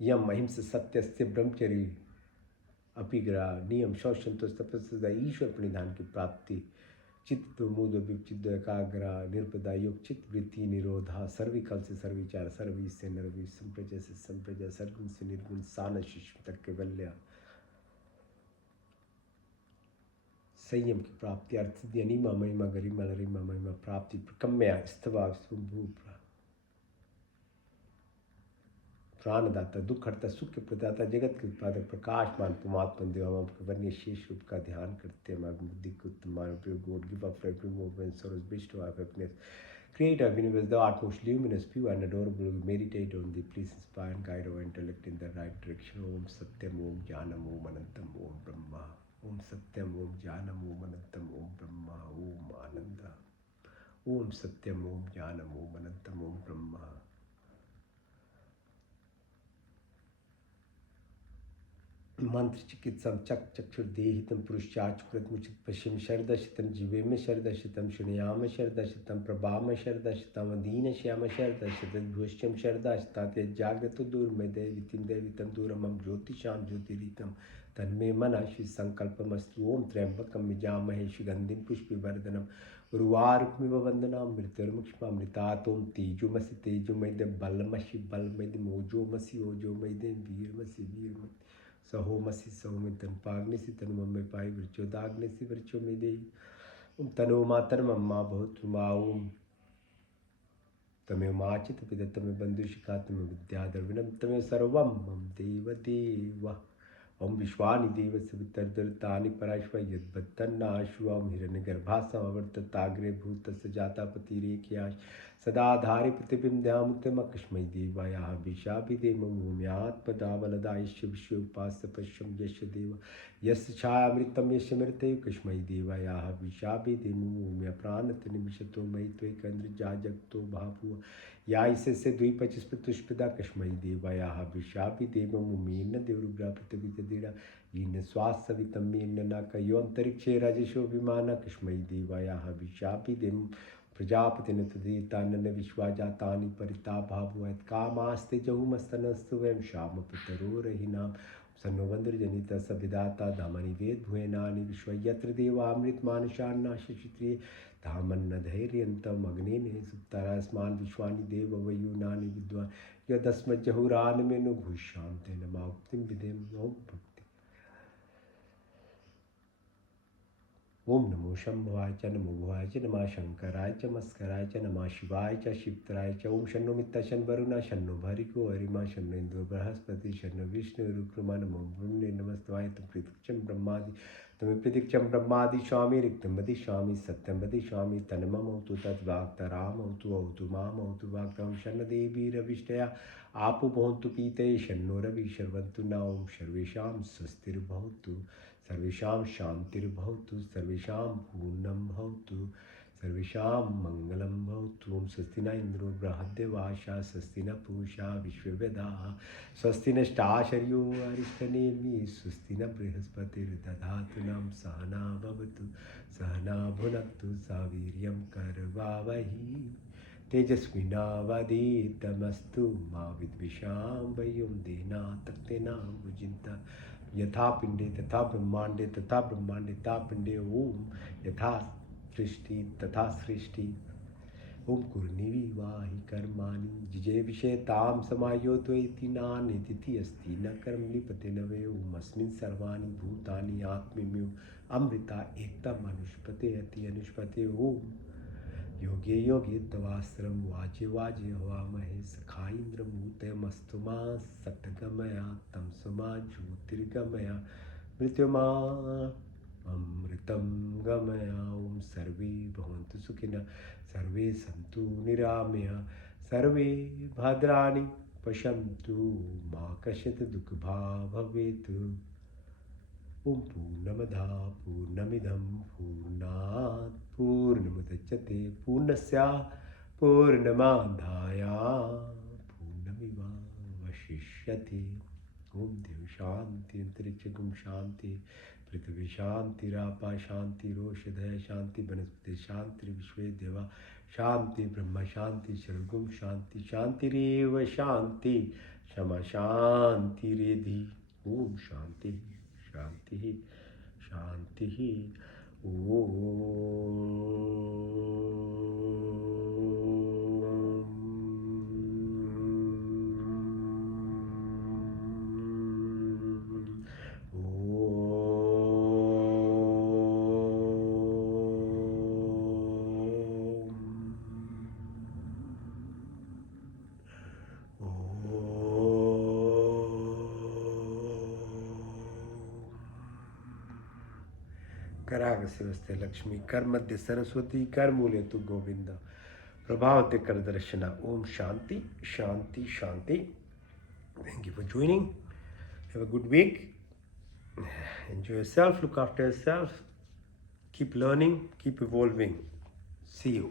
यम, अहिंसा, सत्य, ब्रह्मचर्य, अपिग्रह, नियम, शौच, संतोष, तपस्या, ईश्वर प्रणिधान की प्राप्ति, चित्त, मूद, विचित्त, एकाग्र, निर्पदा, योग, चित्त, वृत्ति, निरोधा, सर्विकल से सर्विचार, सर्वी से नरवी, संप्रजय से संप्रजय, सर्गुण से निर्गुण, सान शिष्य तक केवल्या, संयम की प्राप्ति, अर्थ, अनिमा, महिमा, गरिमा, लरिमा, महिमा, प्राप्ति, प्रकम्या, स्तवा, स्वभूप, प्राणदाता, दुख हरता, सुख के प्रदाता, जगत के उत्पादक, प्रकाशमान, परमात्मा देव, हम आपके वर्णीय शेष रूप का ध्यान करते हैं। बुद्धि को उत्तम God give up remove when sorrows bestow our happiness, create our universe, the utmost luminous, pure and adorable. We meditate on thee, please inspire and guide our intellect in the right direction. Om Satyam, Om Jnanam, Om Anantam, Om Brahma. Om Satyam, Om Jnanam, Om Anantam, Om Brahma, Om Ananda. Om Satyam, Om Jnanam, Om Anantam, Om Brahma. मंत्र चिकित्सा चक चक्षुर्देहितं पुरुषाचुकृतमुचित पश्चिम शरदशितं जीवेम शरदशितं शृणुयाम शरदशितं प्रभाम शरदशितं दीनश्याम शरदशितं भूष्यं शरदशितात् जाग्रतो दूरमय दैवितिं दैवितं दूरमं ज्योतिषां ज्योतिरितं तन्मे मनः श्री संकल्पमस्तु। ओम त्र्यंबकं यजामहे सुगन्धिं पुष्टिवर्धनम् उर्वारुकमिव वन्दनामि मृत्युर्मुक्षमामृतात्। ओम तेजोमसि तेजोमयि बलमसि बलमयि ओजोमसि ओजोमयि वीरमसि वीरमयि सहोमसि सौम्य तन्पाग्निसि तनुमम्मे पाई वृचोदाग्निसि वृचो में दे। ओम तनो मातर मम्मा बहुत ओम तमेव माचित पिता तमेव बंधुशिखा तमेव विद्या द्रविणम तमेव सर्वम मम देव देव। ओम विश्वानि देव सवितर्दरतानि पराश्व यद्बत्तन्नाश्वम हिरण्यगर्भासमवर्तताग्रे भूतस्य जातापतिरेख्याश सदाधारे प्रतिबिंध्यामुतमकस्मै देवायाः विशाभिदेमभूम्यात्मदावलदायस्य विश्वोपास्य पश्यं यस्य देव यस्य छायामृतं यस्य मृतैव कस्मै देवायाः विशाभिदेमभूम्या प्राणतनिमिषतो मयि त्वैकन्द्रजाजगतो भाभुव यायस्य द्विपचस्पतुष्पदा कस्मै देवायाः विशाभिदेमभूमेन देवरुग्रा पृथिवीजदीरा येन स्वासवितं येन न कयोऽन्तरिक्षे रजसो विमानः कस्मै देवायाः विशाभिदेम प्रजापतिन तदेतानन विश्वाजातानि परिता भावुवत् कामास्ते जहुमस्तनस्तु वयं श्याम पितरो रहिनाम सन्नो वन्द्रजनित सविदाता धामनि वेद भुवनानि विश्व यत्र देवामृतमानशान्ना शिशित्रिये धामन्न धैर्यन्तम् अग्नेने सुप्तारास्मान् विश्वानि देव वयूनानि विद्वान् यदस्मज्जहुरानमेनो भूष्यां तेन माप्तिं विदेम। ओम नमो शंभवाय च नमो भुवाय च नमः शंकराय च मस्कराय च नमः शिवाय च शिवतराय च। ओम शन्नो मित्ता शन वरुणा शन्नो भरिको हरिमा शन्नो इंद्रो बृहस्पति शन्नो विष्णु रुक्रमा नमो ब्रह्मणे नमस्ताय तुम प्रतीक्षम ब्रह्मादि तुम्हें प्रतीक्षम ब्रह्मादि स्वामी रिक्तम वदि स्वामी सत्यम वदि स्वामी तन्मम औतु तद्वाक्तराम औतु औतु माम औतु वाक्तम शन्न देवी रविष्टया आपो भवन्तु पीते शन्नो रवि शर्वन्तु न। ओम सर्वेषां स्वस्तिर्भवतु सर्वेषां शांतिर्भवतु सर्वेषां पूर्णं भवतु सर्वेषां मंगलं भवतु। ओम स्वस्ति न इंद्रो बृहद्देवाशा स्वस्ति न पूषा विश्ववेदाः स्वस्ति नष्टाशर्यो अरिष्टनेमि स्वस्ति न बृहस्पतिर्दधातु नः सहना भवतु सहना भुनक्तु सवीर्यं करवावहै तेजस्विनावधीतमस्तु मा विद्विषां वयं देना तक्तेना भुजिन्ता यथा पिंडे तथा ब्रह्मांडे तथा ब्रह्मांडे ता पिंडे। ओम यथा सृष्टि तथा सृष्टि ओम कुर्निवी वाहि कर्माणि जिजे विषयतां समायोत्वैति नान्यतिथि अस्ति न कर्म लिपते न वे ओम अस्मिन् सर्वाणि भूतानि आत्मन्यु अमृता एकदम अनुष्पते अति अनुष्पते ओम योगे योगे तवास्त्रम वाचे वाजे हवामहे सखा इंद्रमूतमस्तु मा सत्गमया तमसुमा ज्योतिर्गमया मृत्युमा अमृतं गमया ओम सर्वे भवन्तु सुखिनः सर्वे सन्तु निरामया सर्वे भद्राणि पश्यन्तु मा कश्चित् दुःखभाग् भवेत् ओम पूर्णमदा पूर्णमिदं पूर्णात् पूर्णमुदच्यते पूर्णस्य पूर्णमादाय पूर्णमेवावशिष्यते ओम देव शांति अंतरिक्षगुम शांति पृथ्वी शांतिरापा शांतिरोषधय शांति वनस्पति शांति विश्वे देवा शांति ब्रह्म शांति सर्वगुम शांति शांतिरेव शांति क्षमा शांतिरेधि ओम शांति शांति शांति करागस्य वस्ते लक्ष्मी कर मध्य सरस्वती कर मूले तु गोविंद प्रभावते कर दर्शना ओम शांति शांति शांति thank you for joining have a good week enjoy yourself look after yourself keep learning keep evolving see you